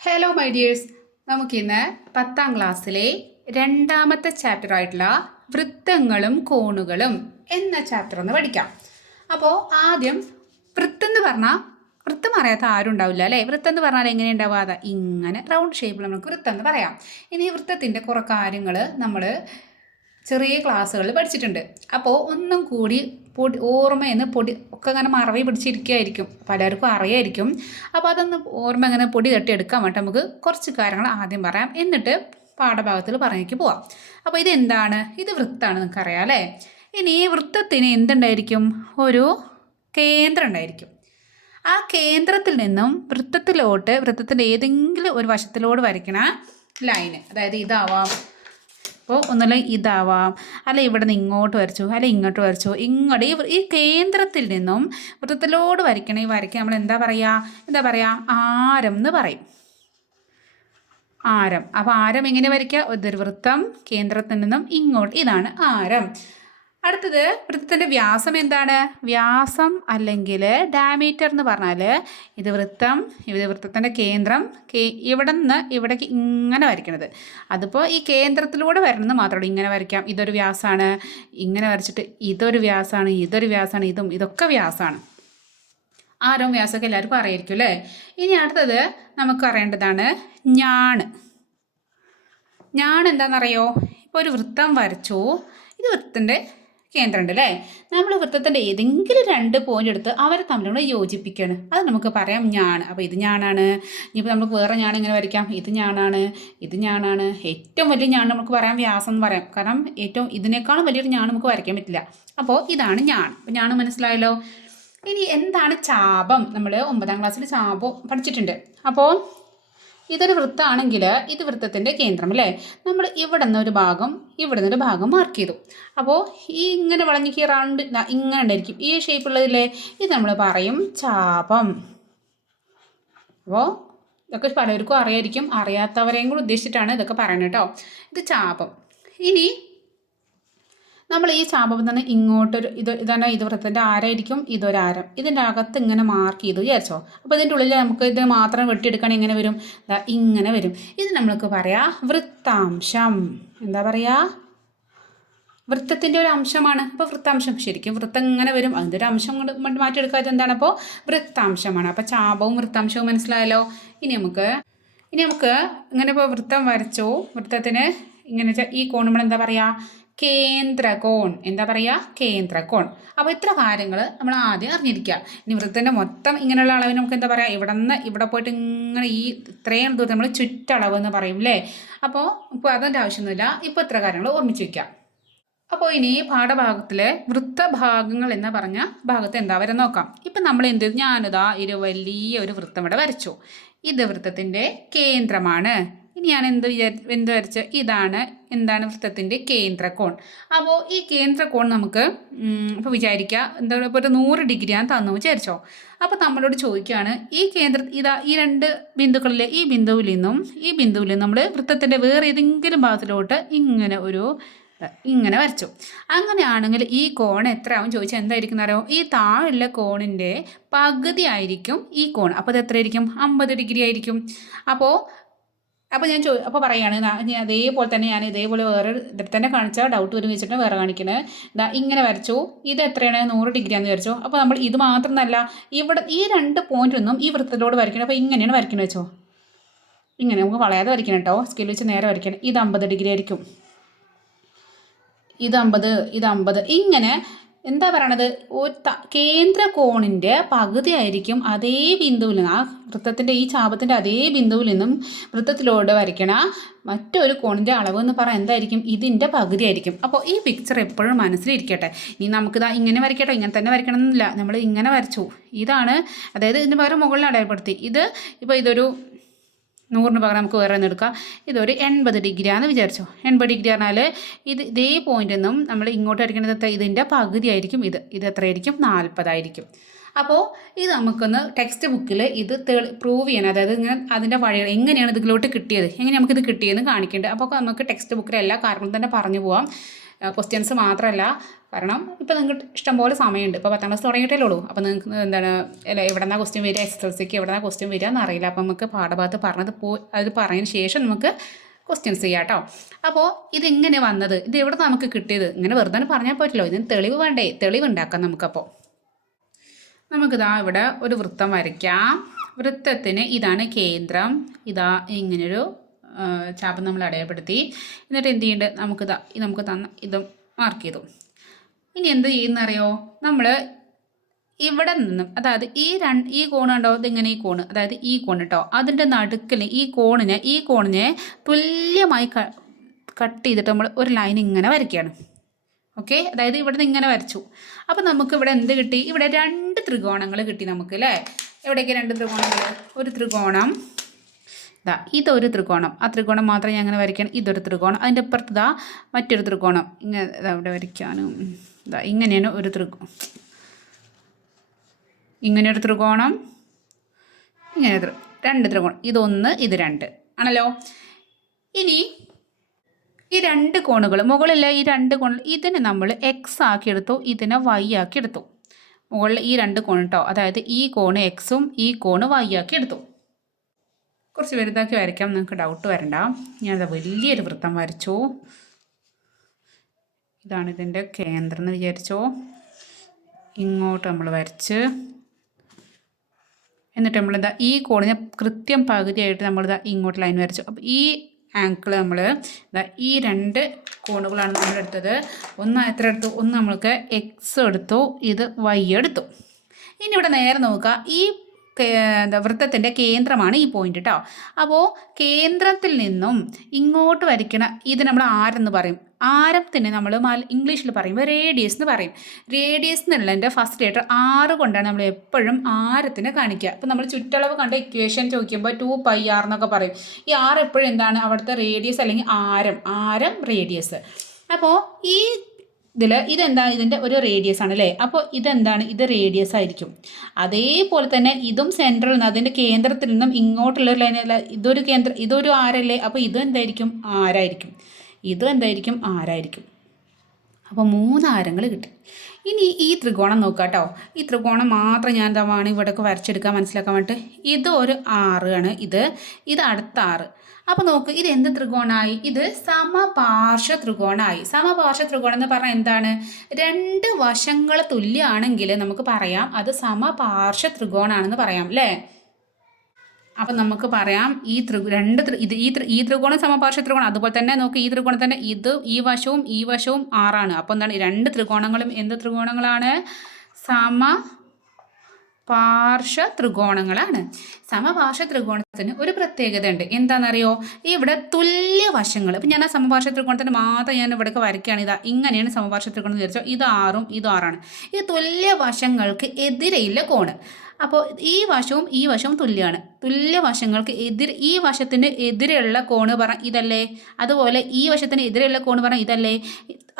Hello my dears നമുക്കിന്ന് പത്താം ക്ലാസ്സിലെ രണ്ടാമത്തെ ചാപ്റ്റർ ആയിട്ടുള്ള വൃത്തങ്ങളും കോണുകളും എന്ന ചാപ്റ്റർ ഒന്ന് പഠിക്കാം. അപ്പോൾ ആദ്യം വൃത്തം എന്ന് പറഞ്ഞാൽ വൃത്തം അറിയാത്ത ആരും ഉണ്ടാവില്ല അല്ലേ? വൃത്തം എന്ന് പറഞ്ഞാൽ എങ്ങനെ ഉണ്ടാവാതെ ഇങ്ങനെ റൗണ്ട് ഷേപ്പിൽ നമുക്ക് വൃത്തം എന്ന് പറയാം. ഇനി ഈ വൃത്തത്തിന്റെ കുറേ കാര്യങ്ങൾ നമ്മൾ ചെറിയ ക്ലാസ്സുകളിൽ പഠിച്ചിട്ടുണ്ട്. അപ്പോൾ ഒന്നും കൂടി പൊടി ഓർമ്മയെന്ന് പൊടി ഒക്കെ അങ്ങനെ മറവി പിടിച്ചിരിക്കുകയായിരിക്കും പലർക്കും അറിയായിരിക്കും. അപ്പോൾ അതൊന്ന് ഓർമ്മ അങ്ങനെ പൊടി തട്ടി എടുക്കാൻ വേണ്ടി നമുക്ക് കുറച്ച് കാര്യങ്ങൾ ആദ്യം പറയാം. എന്നിട്ട് പാഠഭാഗത്തിൽ പറഞ്ഞേക്ക് പോവാം. അപ്പോൾ ഇതെന്താണ്? ഇത് വൃത്താണ് നിങ്ങൾക്കറിയാം അല്ലേ? ഇനി ഈ വൃത്തത്തിന് എന്തുണ്ടായിരിക്കും? ഒരു കേന്ദ്രം ഉണ്ടായിരിക്കും. ആ കേന്ദ്രത്തിൽ നിന്നും വൃത്തത്തിലോട്ട് വൃത്തത്തിന്റെ ഏതെങ്കിലും ഒരു വശത്തിലോട്ട് വരയ്ക്കണ ലൈന്. അതായത് ഇതാവാം. അപ്പോൾ ഒന്നുമില്ല ഇതാവാം. അല്ല ഇവിടെ നിന്ന് ഇങ്ങോട്ട് വരച്ചു അല്ല ഇങ്ങോട്ട് വരച്ചു. ഇങ്ങോട്ട് ഈ ഈ കേന്ദ്രത്തിൽ നിന്നും വൃത്തത്തിലോട് വരയ്ക്കണം ഈ വരയ്ക്ക് നമ്മൾ എന്താ പറയുക എന്താ പറയുക ആരം എന്ന് പറയും. ആരം. അപ്പോൾ ആരം എങ്ങനെ വരയ്ക്കുക ഒരു വൃത്തം കേന്ദ്രത്തിൽ നിന്നും ഇങ്ങോട്ട്. ഇതാണ് ആരം. അടുത്തത് വൃത്തത്തിന്റെ വ്യാസം എന്താണ്? വ്യാസം അല്ലെങ്കിൽ ഡയമീറ്റർ എന്ന് പറഞ്ഞാൽ ഇത് വൃത്തം ഇത് വൃത്തത്തിന്റെ കേന്ദ്രം ഇവിടെ നിന്ന് ഇവിടേക്ക് ഇങ്ങനെ വരയ്ക്കണത്. അതിപ്പോൾ ഈ കേന്ദ്രത്തിലൂടെ വരണമെന്ന് മാത്രമേ ഇങ്ങനെ വരയ്ക്കാം. ഇതൊരു വ്യാസമാണ് ഇങ്ങനെ വരച്ചിട്ട് ഇതൊരു വ്യാസമാണ് ഇതൊരു വ്യാസമാണ് ഇതും ഇതൊക്കെ വ്യാസമാണ് ആരോ വ്യാസമൊക്കെ എല്ലാവർക്കും അറിയായിരിക്കും അല്ലേ? ഇനി അടുത്തത് നമുക്ക് അറിയേണ്ടതാണ് ഞാണ്. ഞാൻ എന്താണെന്നറിയോ? ഇപ്പോൾ ഒരു വൃത്തം വരച്ചു. ഇത് വൃത്തത്തിന്റെ കേന്ദ്രമുണ്ട് അല്ലേ നമ്മൾ വൃത്തത്തിന്റെ ഏതെങ്കിലും രണ്ട് പോയിന്റ് എടുത്ത് അവരെ തമ്മിലുള്ള യോജിപ്പിക്കുകയാണ് അത് നമുക്ക് പറയാം ഞാൻ അപ്പോൾ ഇത് ഞാനാണ് ഇനിയിപ്പോൾ നമുക്ക് വേറെ ഞാൻ ഇങ്ങനെ വരയ്ക്കാം? ഇത് ഞാനാണ് ഇത് ഞാനാണ് ഏറ്റവും വലിയ ഞാൻ നമുക്ക് പറയാം വ്യാസം എന്ന് പറയാം. കാരണം ഏറ്റവും ഇതിനേക്കാളും വലിയൊരു ഞാൻ നമുക്ക് വരയ്ക്കാൻ പറ്റില്ല. അപ്പോൾ ഇതാണ് ഞാൻ അപ്പോൾ ഞാൻ മനസ്സിലായല്ലോ? ഇനി എന്താണ് ചാപം? നമ്മൾ ഒമ്പതാം ക്ലാസ്സിൽ ചാപം പഠിച്ചിട്ടുണ്ട്. അപ്പോൾ ഇതൊരു വൃത്തമാണെങ്കിൽ ഇത് വൃത്തത്തിന്റെ കേന്ദ്രം അല്ലേ നമ്മൾ ഇവിടെ നിന്നൊരു ഭാഗം ഇവിടെ നിന്നൊരു ഭാഗം മാർക്ക് ചെയ്തു. അപ്പോൾ ഈ ഇങ്ങനെ വളഞ്ഞിക്ക് റൗണ്ട് ഇങ്ങനെ ഉണ്ടായിരിക്കും. ഈ ഷേപ്പുള്ളതില്ലേ ഇത് നമ്മൾ പറയും ചാപം. അപ്പോൾ ഇതൊക്കെ പലർക്കും അറിയായിരിക്കും. അറിയാത്തവരെയും കൂടി ഉദ്ദേശിച്ചിട്ടാണ് ഇതൊക്കെ പറയുന്നത് കേട്ടോ. ഇത് ചാപം. ഇനി നമ്മൾ ഈ ചാപം തന്നെ ഇങ്ങോട്ടൊരു ഇത് ഇതാണ് ഇത് വൃത്തത്തിന്റെ ആരായിരിക്കും? ഇതൊരാരം ഇതിന്റെ അകത്ത് ഇങ്ങനെ മാർക്ക് ചെയ്തു വിചാരിച്ചോ? അപ്പോൾ ഇതിന്റെ ഉള്ളിൽ നമുക്ക് ഇത് മാത്രം വെട്ടിയെടുക്കുകയാണെങ്കിൽ ഇങ്ങനെ വരും. ഇങ്ങനെ വരും. ഇത് നമ്മൾക്ക് പറയാം വൃത്താംശം. എന്താ പറയുക വൃത്തത്തിന്റെ ഒരു അംശമാണ്. അപ്പോൾ വൃത്താംശം ശരിക്കും വൃത്തം ഇങ്ങനെ വരും. അതിന്റെ ഒരു അംശം കൊണ്ട് മാറ്റിയെടുക്കാത്ത മാറ്റിയെടുക്കാതെ എന്താണ്? അപ്പോൾ വൃത്താംശമാണ്. അപ്പോൾ ചാപവും വൃത്താംശവും മനസ്സിലായല്ലോ? ഇനി നമുക്ക് ഇനി നമുക്ക് ഇങ്ങനെ ഇപ്പോൾ വൃത്തം വരച്ചു. വൃത്തത്തിന് ഇങ്ങനെ ഈ കോൺ നമ്മൾ എന്താ പറയുക കേന്ദ്രകോൺ. എന്താ പറയുക കേന്ദ്രകോൺ. അപ്പോൾ ഇത്ര കാര്യങ്ങൾ നമ്മൾ ആദ്യം അറിഞ്ഞിരിക്കുക ഇനി വൃത്തത്തിന്റെ മൊത്തം ഇങ്ങനെയുള്ള അളവിന് നമുക്ക് എന്താ പറയുക ഇവിടെ നിന്ന് ഇവിടെ പോയിട്ട് ഇങ്ങനെ ഈ ഇത്രയും ദൂരം നമ്മൾ ചുറ്റളവ് എന്ന് പറയും അല്ലേ അപ്പോൾ ഇപ്പോൾ അതിന്റെ ആവശ്യമൊന്നുമില്ല. ഇപ്പോൾ ഇത്ര കാര്യങ്ങൾ ഓർമ്മിച്ച് വയ്ക്കുക അപ്പോൾ ഇനി പാഠഭാഗത്തിലെ വൃത്തഭാഗങ്ങൾ എന്ന് പറഞ്ഞ ഭാഗത്ത് എന്താ? വരെ നോക്കാം. ഇപ്പം നമ്മൾ എന്ത്? ഞാനിതാ ഒരു വലിയ ഒരു വൃത്തം ഇവിടെ വരച്ചു. ഇത് വൃത്തത്തിന്റെ കേന്ദ്രമാണ്. ഇനി ഞാൻ എന്ത് വിചാരി എന്ത് വരച്ച്? ഇതാണ്. എന്താണ് വൃത്തത്തിന്റെ കേന്ദ്രകോൺ. അപ്പോൾ ഈ കേന്ദ്രകോൺ നമുക്ക് ഇപ്പോൾ വിചാരിക്കുക എന്താ ഇപ്പോൾ ഒരു നൂറ് ഡിഗ്രിയാണ് തന്നു വിചാരിച്ചോ? അപ്പോൾ നമ്മളോട് ചോദിക്കുകയാണ് ഈ കേന്ദ്ര ഇതാ ഈ രണ്ട് ബിന്ദുക്കളിലെ ഈ ബിന്ദുവിൽ നിന്നും ഈ ബിന്ദുവിൽ നിന്നും നമ്മൾ വൃത്തത്തിന്റെ വേറെ ഏതെങ്കിലും ഭാഗത്തിലോട്ട് ഇങ്ങനെ ഒരു ഇങ്ങനെ വരച്ചു. അങ്ങനെയാണെങ്കിൽ ഈ കോൺ എത്രയാവും ചോദിച്ചാൽ എന്തായിരിക്കും അറിയാമോ ഈ താഴെയുള്ള കോണിന്റെ പകുതി ആയിരിക്കും ഈ കോൺ. അപ്പോൾ ഇത് എത്രയായിരിക്കും? അമ്പത് ഡിഗ്രി ആയിരിക്കും. അപ്പോൾ അപ്പോൾ ഞാൻ ചോ അപ്പോൾ പറയുകയാണ് ഞാൻ അതേപോലെ തന്നെ ഞാൻ ഇതേപോലെ വേറെ ഇതിൽ തന്നെ കാണിച്ചാൽ ഡൗട്ട് വരും വെച്ചിട്ട് വേറെ കാണിക്കണത് ഇതാ ഇങ്ങനെ വരച്ചു. ഇത് എത്രയാണ്? നൂറ് ഡിഗ്രി ആണെന്ന് വരച്ചു. അപ്പോൾ നമ്മൾ ഇത് മാത്രമല്ല ഇവിടെ ഈ രണ്ട് പോയിന്റൊന്നും ഈ വൃത്തത്തിലോട് വരയ്ക്കണം. അപ്പോൾ ഇങ്ങനെയാണ് വരയ്ക്കണത് വെച്ചോ. ഇങ്ങനെ നമുക്ക് വളയാതെ വരയ്ക്കണം കേട്ടോ. സ്കെയിൽ വെച്ച് നേരെ വരയ്ക്കണം. ഇത് അമ്പത് ഡിഗ്രി ആയിരിക്കും. ഇത് അമ്പത് ഇത് അമ്പത്. ഇങ്ങനെ എന്താ പറയണത്? കേന്ദ്ര കോണിന്റെ പകുതി ആയിരിക്കും അതേ ബിന്ദുവിൽ നിന്ന് ആ വൃത്തത്തിന്റെ ഈ ചാപത്തിന്റെ അതേ ബിന്ദുവിൽ നിന്നും വൃത്തത്തിലൂടെ വരയ്ക്കണ മറ്റൊരു കോണിന്റെ അളവ് എന്ന് പറയാൻ എന്തായിരിക്കും? ഇതിന്റെ പകുതി ആയിരിക്കും. അപ്പോൾ ഈ പിക്ചർ എപ്പോഴും മനസ്സിലിരിക്കട്ടെ. ഇനി നമുക്കിതാ ഇങ്ങനെ വരയ്ക്കട്ടോ ഇങ്ങനെ തന്നെ വരയ്ക്കണം എന്നില്ല നമ്മൾ ഇങ്ങനെ വരച്ചു. ഇതാണ് അതായത് ഇതിന് പകരം മുകളിൽ അടയാളപ്പെടുത്തി. ഇത് ഇപ്പോൾ ഇതൊരു നൂറിന് പകരം നമുക്ക് വേറെ ഒന്ന് എടുക്കാം. ഇതൊരു എൺപത് ഡിഗ്രിയാണെന്ന് വിചാരിച്ചോ. എൺപത് ഡിഗ്രി പറഞ്ഞാൽ ഇത് ഇതേ പോയിന്റിൽ നിന്നും നമ്മൾ ഇങ്ങോട്ട് അടിക്കേണ്ടത്? ഇതിന്റെ പകുതി ആയിരിക്കും ഇത്. ഇത് എത്രയായിരിക്കും? നാൽപ്പതായിരിക്കും അപ്പോൾ ഇത് നമുക്കൊന്ന് ടെക്സ്റ്റ് ബുക്കിൽ ഇത് പ്രൂവ് ചെയ്യണം. അതായത് ഇങ്ങനെ അതിന്റെ വഴികൾ എങ്ങനെയാണ് ഇതിലോട്ട് കിട്ടിയത്? എങ്ങനെ നമുക്കിത് കിട്ടിയതെന്ന് കാണിക്കേണ്ടത്. അപ്പോൾ നമുക്ക് ടെക്സ്റ്റ് ബുക്കിലെ എല്ലാ കാര്യങ്ങളും തന്നെ പറഞ്ഞു പോവാം. ക്വസ്റ്റ്യൻസ് മാത്രമല്ല കാരണം ഇപ്പോൾ നിങ്ങൾക്ക് ഇഷ്ടംപോലെ സമയമുണ്ട്. ഇപ്പോൾ പത്താം ക്ലാസ് തുടങ്ങിയിട്ടേ ഉള്ളൂ. അപ്പോൾ നിങ്ങൾക്ക് എന്താണ് അല്ല എവിടെ നിന്നാണ് ക്വസ്റ്റ്യൻ വരിക? എസ് എൽ സിക്ക് എവിടെ നിന്നാണ് ക്വസ്റ്റ്യൻ വരിക എന്നറിയില്ല. അപ്പോൾ നമുക്ക് പാഠഭാഗത്ത് പറഞ്ഞത് പോ അത് പറഞ്ഞതിന് ശേഷം നമുക്ക് ക്വസ്റ്റ്യൻസ് ചെയ്യാം കേട്ടോ. അപ്പോൾ ഇതെങ്ങനെ വന്നത്? ഇത് എവിടെ നമുക്ക് കിട്ടിയത്? ഇങ്ങനെ വെറുതെ പറഞ്ഞാൽ പറ്റില്ലോ. ഇതിന് തെളിവ് വേണ്ടേ? തെളിവ് ഉണ്ടാക്കാം നമുക്കപ്പോൾ. നമുക്കിതാ ഇവിടെ ഒരു വൃത്തം വരയ്ക്കാം. വൃത്തത്തിന് ഇതാണ് കേന്ദ്രം. ഇതാ ഇങ്ങനൊരു ചാപം നമ്മൾ അടയാളപ്പെടുത്തി. എന്നിട്ട് എന്ത് ചെയ്യേണ്ടത് നമുക്കിതാ ഇത് നമുക്ക് തന്ന ഇതും മാർക്ക് ചെയ്തു. ഇനി എന്ത് ചെയ്യുന്നറിയോ നമ്മൾ ഇവിടെ നിന്നും അതായത് ഈ രണ്ട് ഈ കോണ് കണ്ടോ? ഇതിങ്ങനെ ഈ കോണ് അതായത് ഈ കോണ് കേട്ടോ അതിന്റെ നടുക്കിൽ ഈ കോണിനെ ഈ കോണിനെ തുല്യമായി കട്ട് ചെയ്തിട്ട് നമ്മൾ ഒരു ലൈൻ ഇങ്ങനെ വരയ്ക്കുകയാണ്. ഓക്കെ അതായത് ഇവിടെ നിന്ന് ഇങ്ങനെ വരച്ചു. അപ്പോൾ നമുക്ക് ഇവിടെ എന്ത് കിട്ടി? ഇവിടെ രണ്ട് ത്രികോണങ്ങൾ കിട്ടി നമുക്ക് അല്ലേ എവിടെയൊക്കെ രണ്ട് ത്രികോണങ്ങൾ ഒരു ത്രികോണം ഇതാ ഇതൊരു ത്രികോണം. ആ ത്രികോണം മാത്രം ഞാൻ അങ്ങനെ വരയ്ക്കണം. ഇതൊരു ത്രികോണം. അതിന്റെ അപ്പുറത്ത് ദാ മറ്റൊരു ത്രികോണം. ഇങ്ങനെ അവിടെ വരയ്ക്കാനും. ഇതാ ഇങ്ങനെയാണ് ഒരു ത്രികോണം ഇങ്ങനെ ഒരു ത്രികോണം. ഇങ്ങനെ രണ്ട് ത്രികോണം. ഇതൊന്ന് ഇത് രണ്ട്. ആണല്ലോ? ഇനി ഈ രണ്ട് കോണുകൾ മുകളിലെ ഈ രണ്ട് കോണുകൾ ഇതിനെ നമ്മൾ എക്സ് ആക്കി എടുത്തു ഇതിനെ വൈ ആക്കി എടുത്തു മുകളിൽ ഈ രണ്ട് കോൺ കേട്ടോ അതായത് ഈ കോണ് എക്സും ഈ കോണ് വൈ ആക്കി എടുത്തു കുറച്ച് വലുതാക്കി വരയ്ക്കാം നിങ്ങൾക്ക് ഡൗട്ട് വരണ്ട. ഞാനത് വലിയൊരു വൃത്തം വരച്ചു. ഇതാണ് ഇതിന്റെ കേന്ദ്രം എന്ന് വിചാരിച്ചോ. ഇങ്ങോട്ട് നമ്മൾ വരച്ച്. എന്നിട്ട് നമ്മളിതാ ഈ കോണിന് കൃത്യം പകുതിയായിട്ട് നമ്മളിതാ ഇങ്ങോട്ട് ലൈൻ വരച്ചു. അപ്പോൾ ഈ ആങ്കിൾ നമ്മൾ ഇതാ ഈ രണ്ട് കോണുകളാണ് നമ്മൾ എടുത്തത്. ഒന്ന് എത്ര എടുത്തു? ഒന്ന് നമ്മൾക്ക് എക്സ് എടുത്തു. ഇത് വൈ എടുത്തു. ഇനി ഇവിടെ നേരെ നോക്കുക. ഈ വൃത്തത്തിന്റെ കേന്ദ്രമാണ് ഈ പോയിന്റ് കേട്ടോ അപ്പോൾ കേന്ദ്രത്തിൽ നിന്നും ഇങ്ങോട്ട് വരയ്ക്കണ ഇത് നമ്മൾ ആരെന്ന് പറയും? ആരത്തിന് നമ്മൾ മല ഇംഗ്ലീഷിൽ പറയുമ്പോൾ റേഡിയസ് എന്ന് പറയും. റേഡിയസ് എന്നുള്ളതിന്റെ ഫസ്റ്റ് ലെറ്റർ ആറ് കൊണ്ടാണ് നമ്മൾ എപ്പോഴും ആരത്തിന് കാണിക്കുക. അപ്പോൾ നമ്മൾ ചുറ്റളവ് കണ്ട ഇക്വേഷൻ ചോദിക്കുമ്പോൾ ടു പൈ ആർ എന്നൊക്കെ പറയും. ഈ ആറ് എപ്പോഴും എന്താണ്? അവിടുത്തെ റേഡിയസ് അല്ലെങ്കിൽ ആരം. ആരം റേഡിയസ് അപ്പോൾ ഈ ഇതിൽ ഇതെന്താ? ഇതിന്റെ ഒരു റേഡിയസ് ആണ് അല്ലേ? അപ്പോൾ ഇതെന്താണ്? ഇത് റേഡിയസ് ആയിരിക്കും. അതേപോലെ തന്നെ ഇതും സെൻട്രൽ നിന്ന് അതിന്റെ കേന്ദ്രത്തിൽ നിന്നും ഇങ്ങോട്ടുള്ള ഒരു അല്ല. ഇതൊരു കേന്ദ്ര ഇതൊരു ആരല്ലേ? അപ്പോൾ ഇതും എന്തായിരിക്കും? ആരായിരിക്കും? ഇതും എന്തായിരിക്കും? ആരായിരിക്കും? അപ്പോൾ മൂന്ന് ആരങ്ങൾ കിട്ടി. ഇനി ഈ ത്രികോണം നോക്കുക കേട്ടോ ഈ ത്രികോണം മാത്രം ഞാൻ എന്താ വേണം ഇവിടെയൊക്കെ വരച്ചെടുക്കാൻ മനസ്സിലാക്കാൻ വേണ്ടിയിട്ട് ഇത് ഒരു ആറ് ആണ്. ഇത് ഇത് അടുത്ത ആറ്. അപ്പോൾ നോക്ക് ഇത് എന്ത് ത്രികോണമായി ഇത് സമപാർശ്വ ത്രികോണമായി സമപാർശ്വ ത്രികോണം എന്ന് പറഞ്ഞാൽ എന്താണ്? രണ്ട് വശങ്ങൾ തുല്യമാണെങ്കിൽ നമുക്ക് പറയാം അത് സമപാർശ്വ ത്രികോണാണെന്ന് പറയാം അല്ലേ? അപ്പം നമുക്ക് പറയാം ഈ ത്രി രണ്ട് ഇത് ഈ ഈ ത്രികോണം സമപാർശ്വ ത്രികോണം അതുപോലെ തന്നെ നോക്ക് ഈ ത്രികോണം തന്നെ ഇത് ഈ വശവും ഈ വശവും ആറാണ്. അപ്പോൾ എന്താണ്? രണ്ട് ത്രികോണങ്ങളും എന്ത് ത്രികോണങ്ങളാണ്? സമ പാർശ്വ ത്രികോണങ്ങളാണ്. സമപാർശ്വ ത്രികോണത്തിന് ഒരു പ്രത്യേകത ഉണ്ട് എന്താണെന്നറിയോ? ഇവിടെ തുല്യ വശങ്ങൾ. ഇപ്പം ഞാൻ ആ സമപാർശ്വ ത്രികോണത്തിന് മാത്രം ഞാൻ ഇവിടേക്ക് വരയ്ക്കുകയാണ്. ഇതാ ഇങ്ങനെയാണ് സമപാർശ്വ ത്രികോണം എന്ന് വിചാരിച്ചോ? ഇത് ആറും ഇത് ആറാണ്. ഈ തുല്യ വശങ്ങൾക്ക് എതിരെയില്ല കോണ്. അപ്പോൾ ഈ വശവും ഈ വശവും തുല്യമാണ് തുല്യ വശങ്ങൾക്ക് എതിർ ഈ വശത്തിന് എതിരെയുള്ള കോണ് പറ ഇതല്ലേ? അതുപോലെ ഈ വശത്തിന് എതിരെയുള്ള കോണ് പറ ഇതല്ലേ?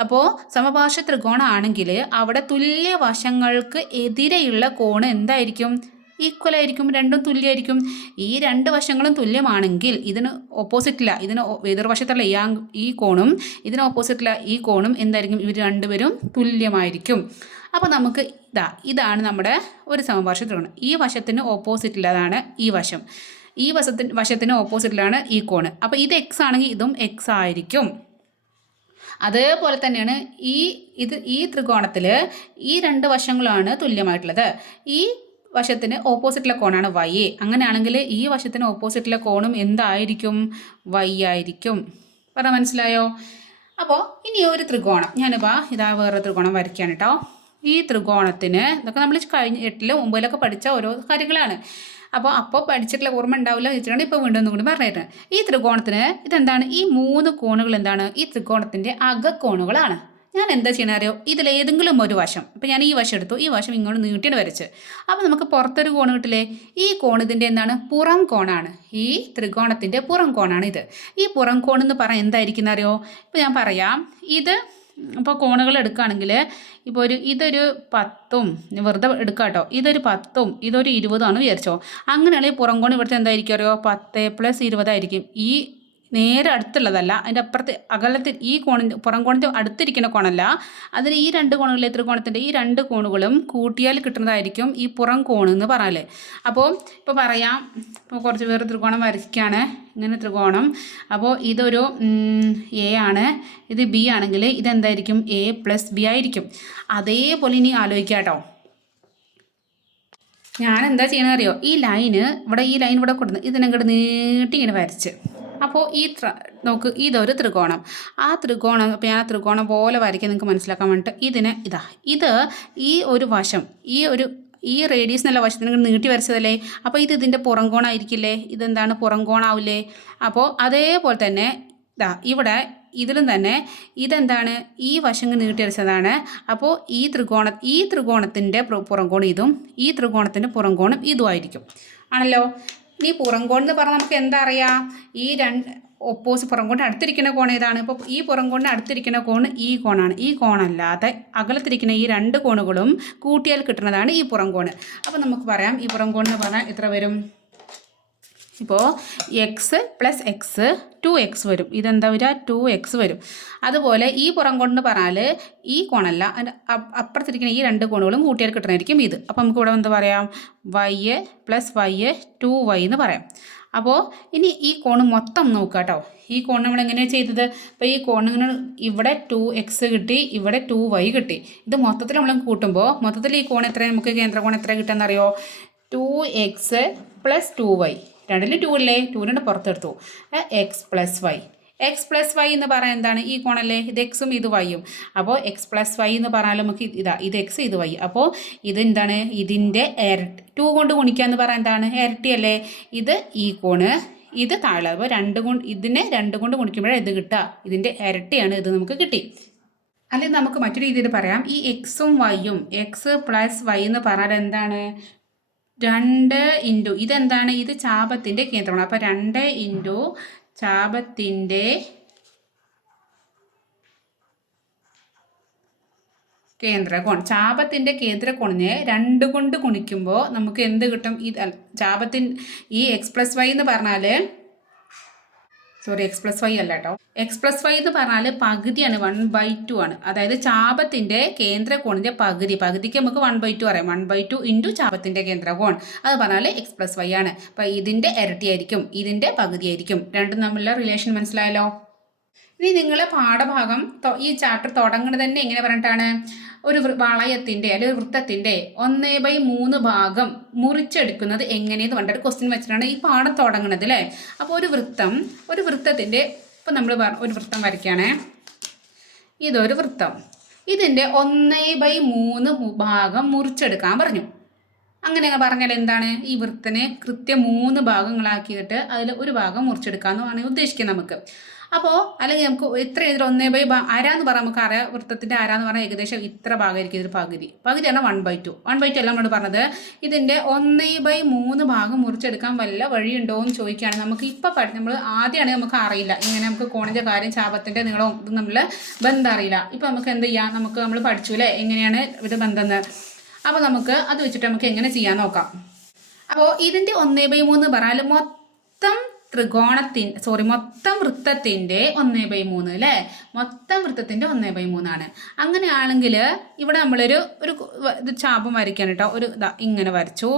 അപ്പോൾ സമപാർശ്വ ത്രികോണമാണെങ്കിൽ അവിടെ തുല്യ വശങ്ങൾക്ക് എതിരെയുള്ള കോണ് എന്തായിരിക്കും? ഈക്വൽ ആയിരിക്കും രണ്ടും തുല്യമായിരിക്കും ഈ രണ്ട് വശങ്ങളും തുല്യമാണെങ്കിൽ ഇതിന് ഓപ്പോസിറ്റില്ല ഇതിന് എതിർവശത്തുള്ള ഈ ഈ കോണും ഇതിന് ഓപ്പോസിറ്റില്ല ഈ കോണും എന്തായിരിക്കും? ഇവർ രണ്ടുപേരും തുല്യമായിരിക്കും. അപ്പോൾ നമുക്ക് ഇതാ ഇതാണ് നമ്മുടെ ഒരു സമപാർശ്വ ത്രികോണം ഈ വശത്തിന് ഓപ്പോസിറ്റിലതാണ് ഈ വശം. ഈ വശത്തിന് വശത്തിന് ഓപ്പോസിറ്റിലാണ് ഈ കോണ്. അപ്പോൾ ഇത് എക്സ് ആണെങ്കിൽ ഇതും എക്സ് ആയിരിക്കും. അതേപോലെ തന്നെയാണ് ഈ ഇത് ഈ ത്രികോണത്തിൽ ഈ രണ്ട് വശങ്ങളാണ് തുല്യമായിട്ടുള്ളത്. ഈ വശത്തിന് ഓപ്പോസിറ്റിലെ കോണാണ് വൈ അങ്ങനെയാണെങ്കിൽ ഈ വശത്തിന് ഓപ്പോസിറ്റിലെ കോണും എന്തായിരിക്കും? വൈ ആയിരിക്കും. പറഞ്ഞാൽ മനസ്സിലായോ? അപ്പോൾ ഇനി ഒരു ത്രികോണം. ഞാനിപ്പോൾ ഇതാ വേറെ ത്രികോണം വരയ്ക്കുകയാണ് കേട്ടോ ഈ ത്രികോണത്തിന് ഇതൊക്കെ നമ്മൾ കഴിഞ്ഞ എട്ടിലും ഒമ്പതിലൊക്കെ പഠിച്ച ഓരോ കാര്യങ്ങളാണ്. അപ്പോൾ അപ്പോൾ പഠിച്ചിട്ടുള്ള ഓർമ്മ ഉണ്ടാവില്ല വെച്ചിട്ടാണ് ഇപ്പോൾ വീണ്ടും ഒന്നും കൂടി പറഞ്ഞിട്ട് ഈ ത്രികോണത്തിന് ഇതെന്താണ്? ഈ മൂന്ന് കോണുകൾ എന്താണ്? ഈ ത്രികോണത്തിന്റെ അകക്കോണുകളാണ്. ഞാൻ എന്താ ചെയ്യണ അറിയോ? ഇതിൽ ഏതെങ്കിലും ഒരു വശം. ഇപ്പം ഞാൻ ഈ വശം എടുത്തു. ഈ വശം ഇങ്ങോട്ട് നീട്ടിയാണ് വരച്ച് അപ്പോൾ നമുക്ക് പുറത്തൊരു കോണ് കിട്ടില്ലേ? ഈ കോൺ ഇതിന്റെ എന്താണ്? പുറം കോണാണ്. ഈ ത്രികോണത്തിന്റെ പുറം കോണാണ് ഇത് ഈ പുറം കോൺ എന്ന് പറയാൻ എന്തായിരിക്കും അറിയോ? ഇപ്പം ഞാൻ പറയാം. ഇത് ഇപ്പോൾ കോണുകൾ എടുക്കുകയാണെങ്കിൽ ഇപ്പോൾ ഒരു ഇതൊരു പത്തും വെറുതെ എടുക്കുക കേട്ടോ. ഇതൊരു പത്തും ഇതൊരു ഇരുപതും ആണ് വിചാരിച്ചോ. അങ്ങനെയാണെങ്കിൽ പുറം കോൺ ഇവിടുത്തെ എന്തായിരിക്കും അറിയോ? പത്ത് പ്ലസ് ഇരുപതായിരിക്കും. ഈ നേരെ അടുത്തുള്ളതല്ല. അതിന്റെ അപ്പുറത്ത് അകലത്തിൽ ഈ കോണിന്റെ പുറം കോണിന്റെ അടുത്തിരിക്കുന്ന കോണല്ല. അതിന് ഈ രണ്ട് കോണുകളിലെ ത്രികോണത്തിന്റെ ഈ രണ്ട് കോണുകളും കൂട്ടിയാൽ കിട്ടുന്നതായിരിക്കും ഈ പുറം കോണ് എന്ന് പറഞ്ഞാൽ അപ്പോൾ ഇപ്പോൾ പറയാം. ഇപ്പോൾ കുറച്ച് വേറെ ത്രികോണം വരയ്ക്കുകയാണ് ഇങ്ങനെ ത്രികോണം. അപ്പോൾ ഇതൊരു എ ആണ്. ഇത് ബി ആണെങ്കിൽ ഇതെന്തായിരിക്കും? എ പ്ലസ് ബി ആയിരിക്കും. അതേപോലെ ഇനി ആലോചിക്കാം കേട്ടോ ഞാൻ എന്താ ചെയ്യണമെന്ന് അറിയോ ഈ ലൈന് ഇവിടെ ഈ ലൈൻ ഇവിടെ കൊടുത്ത് ഇതിനെ ഇങ്ങോട്ട് നീട്ടി ഇങ്ങനെ വരച്ച്. അപ്പോൾ ഈ നോക്ക് ഇതൊരു ത്രികോണം. ആ ത്രികോണം അപ്പോൾ ഞാൻ ആ ത്രികോണം പോലെ വരയ്ക്കാൻ നിങ്ങൾക്ക് മനസ്സിലാക്കാൻ വേണ്ടിയിട്ട് ഇതിന് ഇതാ ഇത് ഈ ഒരു വശം ഈ ഒരു ഈ റേഡിയസ് എന്നുള്ള വശത്തിന് നീട്ടി വരച്ചതല്ലേ? അപ്പോൾ ഇത് ഇതിന്റെ പുറം കോണായിരിക്കില്ലേ ഇതെന്താണ് പുറം കോണാവില്ലേ അപ്പോൾ അതേപോലെ തന്നെ ഇതാ ഇവിടെ ഇതിലും തന്നെ ഇതെന്താണ്? ഈ വശങ്ങൾ നീട്ടിയടിച്ചതാണ് അപ്പോൾ ഈ ത്രികോണ ഈ ത്രികോണത്തിന്റെ പുറം കോണം ഇതും ഈ ത്രികോണത്തിന്റെ പുറം കോണം ഇതുമായിരിക്കും ആണല്ലോ? ഈ പുറം കോൺ എന്ന് പറഞ്ഞാൽ നമുക്ക് എന്താ അറിയാം? ഈ രണ്ട് ഒപ്പോസ് പുറം കൊണ്ട് അടുത്തിരിക്കുന്ന കോൺ ഏതാണ്? ഇപ്പോൾ ഈ പുറം കൊണ്ട് അടുത്തിരിക്കുന്ന കോൺ ഈ കോണാണ്. ഈ കോണല്ലാതെ അകലത്തിരിക്കുന്ന ഈ രണ്ട് കോണുകളും കൂട്ടിയാൽ കിട്ടുന്നതാണ് ഈ പുറം കോണ് അപ്പോൾ നമുക്ക് പറയാം ഈ പുറം എന്ന് പറഞ്ഞാൽ എത്ര വരും? ഇപ്പോൾ X plus X two X വരും. ഇതെന്താ വരിക? ടു എക്സ് വരും. അതുപോലെ ഈ പുറം കൊണ്ട് പറഞ്ഞാൽ ഈ കോണല്ല അപ്പുറത്തിരിക്കുന്ന ഈ രണ്ട് കോണുകളും കൂട്ടിയാൽ കിട്ടണമായിരിക്കും ഇത്. അപ്പോൾ നമുക്ക് ഇവിടെ എന്താ പറയാം? Y plus Y two Y എന്ന് പറയാം. അപ്പോൾ ഇനി ഈ കോൺ മൊത്തം നോക്കുക കേട്ടോ. ഈ കോൺ നമ്മൾ എങ്ങനെയാണ് ചെയ്തത്? അപ്പോൾ ഈ കോൺ ഇങ്ങനെ ഇവിടെ ടു എക്സ് കിട്ടി ഇവിടെ ടു വൈ കിട്ടി. ഇത് മൊത്തത്തിൽ നമ്മൾ കൂട്ടുമ്പോൾ മൊത്തത്തിൽ ഈ കോൺ എത്ര നമുക്ക് കേന്ദ്രകോൺ എത്ര കിട്ടുമെന്നറിയോ two X plus two Y രണ്ടിൽ ടു അല്ലേ ടൂരിന്റെ പുറത്തെടുത്തു. X plus Y X plus Y എന്ന് പറയാൻ എന്താണ്? ഈ കോണല്ലേ? ഇത് എക്സും ഇത് വൈയും അപ്പോൾ എക്സ് പ്ലസ് വൈ എന്ന് പറഞ്ഞാൽ നമുക്ക് ഇതാ ഇത് എക്സ് ഇത് വൈ അപ്പോൾ ഇത് എന്താണ്? ഇതിന്റെ ഇരട്ടി ടു കൊണ്ട് ഗുണിക്കുക എന്ന് പറയാൻ എന്താണ്? ഇരട്ടി അല്ലേ? ഇത് ഈ കോണ് ഇത് താഴെ. അപ്പോൾ രണ്ട് കൊണ്ട് ഇതിനെ രണ്ട് കൊണ്ട് ഗുണിക്കുമ്പോഴാണ് ഇത് കിട്ടുക. ഇതിന്റെ ഇരട്ടിയാണ് ഇത് നമുക്ക് കിട്ടി. അല്ലെങ്കിൽ നമുക്ക് മറ്റൊരു രീതിയിൽ പറയാം. ഈ എക്സും വൈയും എക്സ് പ്ലസ് വൈ എന്ന് പറഞ്ഞാൽ എന്താണ്? രണ്ട് ഇന്റു ഇതെന്താണ്? ഇത് ചാപത്തിന്റെ കേന്ദ്രമാണ്. അപ്പോൾ രണ്ട് ഇന്റു ചാപത്തിന്റെ കേന്ദ്രകോൺ ചാപത്തിന്റെ കേന്ദ്രകോണിനെ രണ്ട് കൊണ്ട് ഗുണിക്കുമ്പോൾ നമുക്ക് എന്ത് കിട്ടും? ഈ ചാപത്തിൻ ഈ എക്സ് പ്ലസ് വൈ എന്ന് പറഞ്ഞാൽ സോറി എക്സ് പ്ലസ് വൈ അല്ല കേട്ടോ എക്സ് പ്ലസ് വൈ എന്ന് പറഞ്ഞാൽ പകുതിയാണ് വൺ ബൈ ടു ആണ്. അതായത് ചാപത്തിന്റെ കേന്ദ്രകോണിന്റെ പകുതി. പകുതിക്ക് നമുക്ക് വൺ ബൈ ടു പറയാം. വൺ ബൈ ടു ഇന്റു ചാപത്തിന്റെ കേന്ദ്രകോൺ അത് പറഞ്ഞാൽ എക്സ് പ്ലസ് വൈ ആണ്. അപ്പോൾ ഇതിന്റെ ഇരട്ടിയായിരിക്കും ഇതിന്റെ പകുതിയായിരിക്കും രണ്ടും തമ്മിലുള്ള റിലേഷൻ മനസ്സിലായല്ലോ? ഇനി നിങ്ങളെ പാഠഭാഗം ഈ ചാപ്റ്റർ തുടങ്ങുന്നത് തന്നെ എങ്ങനെ പറഞ്ഞിട്ടാണ്? ഒരു വളയത്തിന്റെ അല്ലെങ്കിൽ വൃത്തത്തിന്റെ ഒന്നേ ബൈ മൂന്ന് ഭാഗം മുറിച്ചെടുക്കുന്നത് എങ്ങനെയെന്ന് പറഞ്ഞിട്ട് ക്വസ്റ്റ്യൻ വെച്ചിട്ടാണ് ഈ പാഠം തുടങ്ങുന്നത് അല്ലേ? അപ്പോൾ ഒരു വൃത്തം ഒരു വൃത്തത്തിന്റെ ഇപ്പം നമ്മൾ ഒരു വൃത്തം വരയ്ക്കുകയാണേ. ഇതൊരു വൃത്തം. ഇതിന്റെ ഒന്നേ ബൈ മൂന്ന് ഭാഗം മുറിച്ചെടുക്കാൻ പറഞ്ഞു. അങ്ങനെ പറഞ്ഞാൽ എന്താണ്? ഈ വൃത്തനെ കൃത്യം മൂന്ന് ഭാഗങ്ങളാക്കിയിട്ട് അതിൽ ഒരു ഭാഗം മുറിച്ചെടുക്കാമെന്നാണ് ഉദ്ദേശിക്കുന്നത് ഉദ്ദേശിക്കാം നമുക്ക്. അപ്പോൾ അല്ലെങ്കിൽ നമുക്ക് എത്ര ഇതിൽ ഒന്നേ ബൈ ആരാന്ന് പറയാം നമുക്ക് അറിയാം. വൃത്തത്തിന്റെ ആരാന്ന് പറഞ്ഞാൽ ഏകദേശം ഇത്ര ഭാഗമായിരിക്കും ഇതിൽ പകുതി. പകുതിയാണ് one by two one by two അല്ല നമ്മൾ പറഞ്ഞത്. ഇതിന്റെ ഒന്നേ ബൈ മൂന്ന് ഭാഗം മുറിച്ചെടുക്കാൻ വല്ല വഴിയുണ്ടോ എന്ന് ചോദിക്കുകയാണെങ്കിൽ നമുക്ക് ഇപ്പോൾ പഠി നമ്മൾ ആദ്യമാണ് നമുക്ക് അറിയില്ല. ഇങ്ങനെ നമുക്ക് കോണിന്റെ കാര്യം ചാപത്തിന്റെ നീളം ഇതും നമ്മൾ ബന്ധം അറിയില്ല. ഇപ്പം നമുക്ക് എന്ത് ചെയ്യാം? നമുക്ക് നമ്മൾ പഠിച്ചു അല്ലേ? എങ്ങനെയാണ് ഇത് ബന്ധമെന്ന് അപ്പോൾ നമുക്ക് അത് വെച്ചിട്ട് നമുക്ക് എങ്ങനെ ചെയ്യാൻ നോക്കാം. അപ്പോൾ ഇതിന്റെ ഒന്നേ ബൈ മൂന്ന് പറഞ്ഞാൽ മൊത്തം ത്രികോണത്തിൻ സോറി മൊത്തം വൃത്തത്തിന്റെ ഒന്നേ ബൈ മൂന്ന് അല്ലേ മൊത്തം വൃത്തത്തിന്റെ ഒന്നേ ബൈ മൂന്നാണ്. അങ്ങനെയാണെങ്കിൽ ഇവിടെ നമ്മളൊരു ഒരു ഇത് ചാപം വരയ്ക്കാൻ കേട്ടോ ഒരു ഇതാ ഇങ്ങനെ വരച്ചു.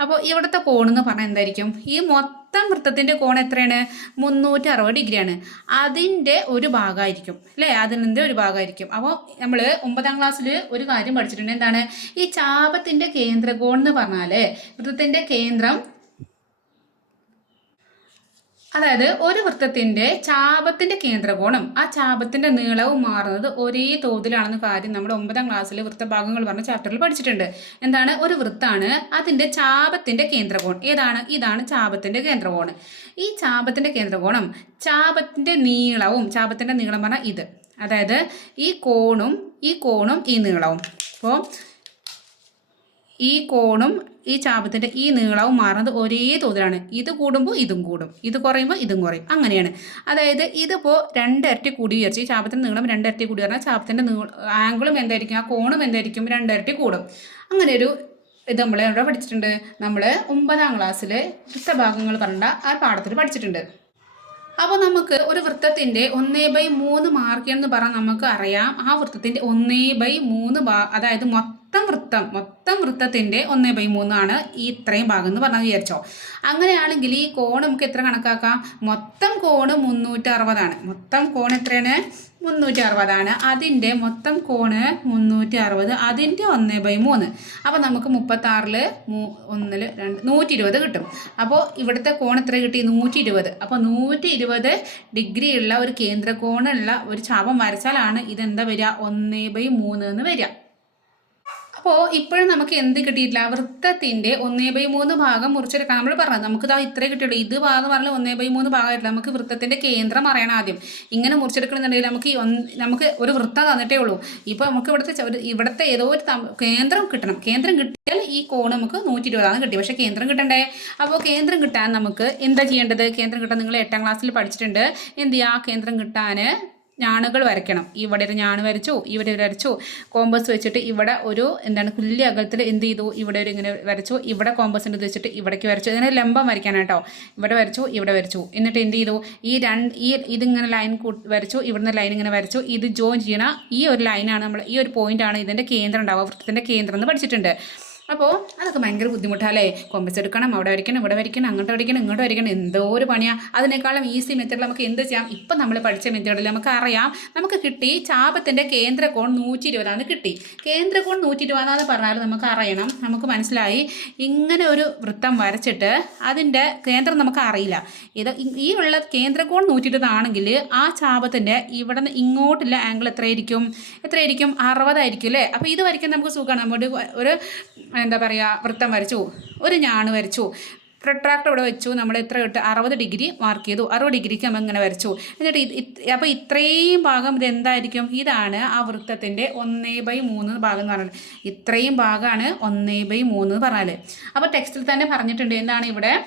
അപ്പോൾ ഇവിടുത്തെ കോണെന്ന് പറഞ്ഞാൽ എന്തായിരിക്കും? ഈ മൊത്തം വൃത്തത്തിന്റെ കോൺ എത്രയാണ്? മുന്നൂറ്റി അറുപത് ഡിഗ്രിയാണ് അതിന്റെ ഒരു ഭാഗമായിരിക്കും അല്ലേ അതിന്റെ ഒരു ഭാഗമായിരിക്കും. അപ്പോൾ നമ്മൾ ഒമ്പതാം ക്ലാസ്സിൽ ഒരു കാര്യം പഠിച്ചിട്ടുണ്ട്. എന്താണ്? ഈ ചാപത്തിന്റെ കേന്ദ്രകോൺ എന്ന് പറഞ്ഞാൽ വൃത്തത്തിന്റെ കേന്ദ്രം അതായത് ഒരു വൃത്തത്തിന്റെ ചാപത്തിന്റെ കേന്ദ്രകോണം. ആ ചാപത്തിന്റെ നീളവും മാറുന്നത് ഒരേ തോതിലാണെന്ന കാര്യം നമ്മൾ ഒമ്പതാം ക്ലാസ്സിൽ വൃത്തഭാഗങ്ങൾ പറഞ്ഞ ചാപ്റ്ററിൽ പഠിച്ചിട്ടുണ്ട്. എന്താണ്? ഒരു വൃത്താണ് അതിന്റെ ചാപത്തിന്റെ കേന്ദ്രകോൺ ഏതാണ്? ഇതാണ് ചാപത്തിന്റെ കേന്ദ്രകോൺ ഈ ചാപത്തിന്റെ കേന്ദ്രകോണം ചാപത്തിന്റെ നീളവും ചാപത്തിന്റെ നീളം പറഞ്ഞാൽ ഇത്. അതായത് ഈ കോണും ഈ കോണും ഈ നീളവും. അപ്പോൾ ഈ കോണും ഈ ചാപത്തിന്റെ ഈ നീളവും മാറുന്നത് ഒരേ തോതിലാണ്. ഇത് കൂടുമ്പോൾ ഇതും കൂടും. ഇത് കുറയുമ്പോൾ ഇതും കുറയും. അങ്ങനെയാണ്. അതായത് ഇതിപ്പോൾ രണ്ടിരട്ടി കൂടി വിചാരിച്ചു ഈ ചാപത്തിന്റെ നീളം രണ്ടിരട്ടി കൂടി പറഞ്ഞാൽ ചാപത്തിന്റെ നീ ആംഗിളും എന്തായിരിക്കും? ആ കോണും എന്തായിരിക്കും? രണ്ടിരട്ടി കൂടും. അങ്ങനെ ഒരു ഇത് നമ്മൾ എവിടെ പഠിച്ചിട്ടുണ്ട്? നമ്മൾ ഒമ്പതാം ക്ലാസ്സിൽ വൃത്തഭാഗങ്ങൾ പറഞ്ഞ ആ പാഠത്തിൽ പഠിച്ചിട്ടുണ്ട്. അപ്പോൾ നമുക്ക് ഒരു വൃത്തത്തിന്റെ ഒന്നേ ബൈ മൂന്ന് മാർക്ക് എന്ന് പറഞ്ഞാൽ നമുക്ക് അറിയാം. ആ വൃത്തത്തിന്റെ ഒന്നേ ബൈ മൂന്ന് അതായത് മൊത്തം വൃത്തം മൊത്തം വൃത്തത്തിന്റെ ഒന്നേ ബൈ മൂന്നാണ് ഈ ഇത്രയും ഭാഗം എന്ന് പറഞ്ഞാൽ വിചാരിച്ചോ. അങ്ങനെയാണെങ്കിൽ ഈ കോൺ നമുക്ക് എത്ര കണക്കാക്കാം? മൊത്തം കോണ് മുന്നൂറ്റി അറുപതാണ് മൊത്തം കോൺ എത്രയാണ്? മുന്നൂറ്റി അറുപതാണ് അതിന്റെ മൊത്തം കോണ് മുന്നൂറ്റി അറുപത് അതിന്റെ ഒന്ന് ബൈ മൂന്ന്. അപ്പോൾ നമുക്ക് മുപ്പത്താറിൽ മൂ ഒന്നിൽ രണ്ട് നൂറ്റി ഇരുപത് കിട്ടും. അപ്പോൾ ഇവിടുത്തെ കോൺ എത്ര കിട്ടി? നൂറ്റി ഇരുപത് അപ്പോൾ നൂറ്റി ഇരുപത് ഡിഗ്രി ഉള്ള ഒരു കേന്ദ്ര കോണുള്ള ഒരു ചാപം വരച്ചാലാണ് ഇതെന്താ വരിക? ഒന്നേ ബൈ മൂന്ന് എന്ന് വരിക. അപ്പോൾ ഇപ്പോഴും നമുക്ക് എന്ത് കിട്ടിയിട്ടില്ല? വൃത്തത്തിന്റെ ഒന്നേ ബൈ മൂന്ന് ഭാഗം മുറിച്ചെടുക്കാം നമ്മൾ പറഞ്ഞത് നമുക്ക് ഇതാ ഇത്രേ കിട്ടിയുള്ളൂ. ഇത് ഭാഗം പറഞ്ഞാൽ ഒന്നേ ബൈ മൂന്ന് ഭാഗമായിട്ടില്ല. നമുക്ക് വൃത്തത്തിന്റെ കേന്ദ്രം അറിയണം ആദ്യം. ഇങ്ങനെ മുറിച്ചെടുക്കണമെന്നുണ്ടെങ്കിൽ നമുക്ക് നമുക്ക് ഒരു വൃത്തം തന്നിട്ടേ ഉള്ളൂ. ഇപ്പോൾ നമുക്ക് ഇവിടുത്തെ ഇവിടുത്തെ ഏതോ ഒരു കേന്ദ്രം കിട്ടണം. കേന്ദ്രം കിട്ടിയാൽ ഈ കോൺ നമുക്ക് നൂറ്റി ഇരുപതാണ് കിട്ടി. പക്ഷേ കേന്ദ്രം കിട്ടണ്ടേ? അപ്പോൾ കേന്ദ്രം കിട്ടാൻ നമുക്ക് എന്താ ചെയ്യേണ്ടത്? കേന്ദ്രം കിട്ടാൻ നിങ്ങൾ എട്ടാം ക്ലാസ്സിൽ പഠിച്ചിട്ടുണ്ട്. എന്ത് ചെയ്യുക കേന്ദ്രം കിട്ടാൻ ഞാണുകൾ വരയ്ക്കണം. ഇവിടെ ഒരു ഞാണ് വരച്ചു ഇവിടെ ഒരു വരച്ചു. കോമ്പസ് വെച്ചിട്ട് ഇവിടെ ഒരു എന്താണ് കുല്യ അകലത്തിൽ എന്ത് ചെയ്തു? ഇവിടെ ഒരു ഇങ്ങനെ വരച്ചു ഇവിടെ കോമ്പസിന്റെ വെച്ചിട്ട് ഇവിടേക്ക് വരച്ചു. ഇതിനെ ലംബം വരയ്ക്കാനാട്ടോ ഇവിടെ വരച്ചു ഇവിടെ വരച്ചു. എന്നിട്ട് എന്ത് ചെയ്തു? ഈ രണ്ട് ഈ ഇതിങ്ങനെ ലൈൻ വരച്ചു ഇവിടുന്ന് ലൈൻ ഇങ്ങനെ വരച്ചു. ഇത് ജോയിൻ ചെയ്യണ ഈ ഒരു ലൈനാണ് നമ്മൾ ഈ ഒരു പോയിന്റാണ് ഇതിന്റെ കേന്ദ്രം ഉണ്ടാവുക. വൃത്തത്തിന്റെ കേന്ദ്രം എന്ന് പഠിച്ചിട്ടുണ്ട്. അപ്പോൾ അതൊക്കെ ഭയങ്കര ബുദ്ധിമുട്ടാല്ലേ? കോമ്പസ് എടുക്കണം അവിടെ വരയ്ക്കണം ഇവിടെ വരയ്ക്കണം അങ്ങോട്ട് വരയ്ക്കണം ഇങ്ങോട്ട് വരയ്ക്കണം എന്തോ ഒരു പണിയാണ് അതിനേക്കാളും ഈസി മെത്തേഡിൽ നമുക്ക് എന്ത് ചെയ്യാം? ഇപ്പം നമ്മൾ പഠിച്ച മെത്തേഡിൽ നമുക്ക് അറിയാം നമുക്ക് കിട്ടി ചാപത്തിന്റെ കേന്ദ്രകോൺ നൂറ്റി ഇരുപതാണ് കിട്ടി. കേന്ദ്രകോൺ നൂറ്റി ഇരുപതാന്ന് പറഞ്ഞാൽ നമുക്ക് അറിയണം നമുക്ക് മനസ്സിലായി. ഇങ്ങനെ ഒരു വൃത്തം വരച്ചിട്ട് അതിന്റെ കേന്ദ്രം നമുക്ക് അറിയില്ല ഇത് ഈ- ഉള്ള കേന്ദ്രകോൺ നൂറ്റി ഇരുപതാണെങ്കിൽ ആ ചാപത്തിന്റെ ഇവിടെ നിന്ന് ഇങ്ങോട്ടുള്ള ആംഗിൾ എത്രയായിരിക്കും? എത്രയായിരിക്കും? അറുപതായിരിക്കും അല്ലേ? അപ്പോൾ ഇത് വരയ്ക്കാൻ നമുക്ക് സുഖമാണ്. നമ്മുടെ ഒരു എന്താ പറയുക വൃത്തം വരച്ചു. ഒരു ഞാണ് വരച്ചു. പ്രൊട്രാക്ടർ ഇവിടെ വെച്ചു. നമ്മൾ എത്ര ഇട്ട്? അറുപത് ഡിഗ്രി മാർക്ക് ചെയ്തു. അറുപത് ഡിഗ്രിക്ക് നമ്മൾ ഇങ്ങനെ വരച്ചു. എന്നിട്ട് അപ്പോൾ ഇത്രയും ഭാഗം ഇത് എന്തായിരിക്കും? ഇതാണ് ആ വൃത്തത്തിന്റെ ഒന്നേ ബൈ മൂന്ന് ഭാഗം എന്ന് പറഞ്ഞാൽ ഇത്രയും ഭാഗമാണ് ഒന്നേ ബൈ മൂന്ന് എന്ന് പറഞ്ഞാൽ അപ്പോൾ ടെക്സ്റ്റിൽ തന്നെ പറഞ്ഞിട്ടുണ്ട്. എന്താണ് ഇവിടെ?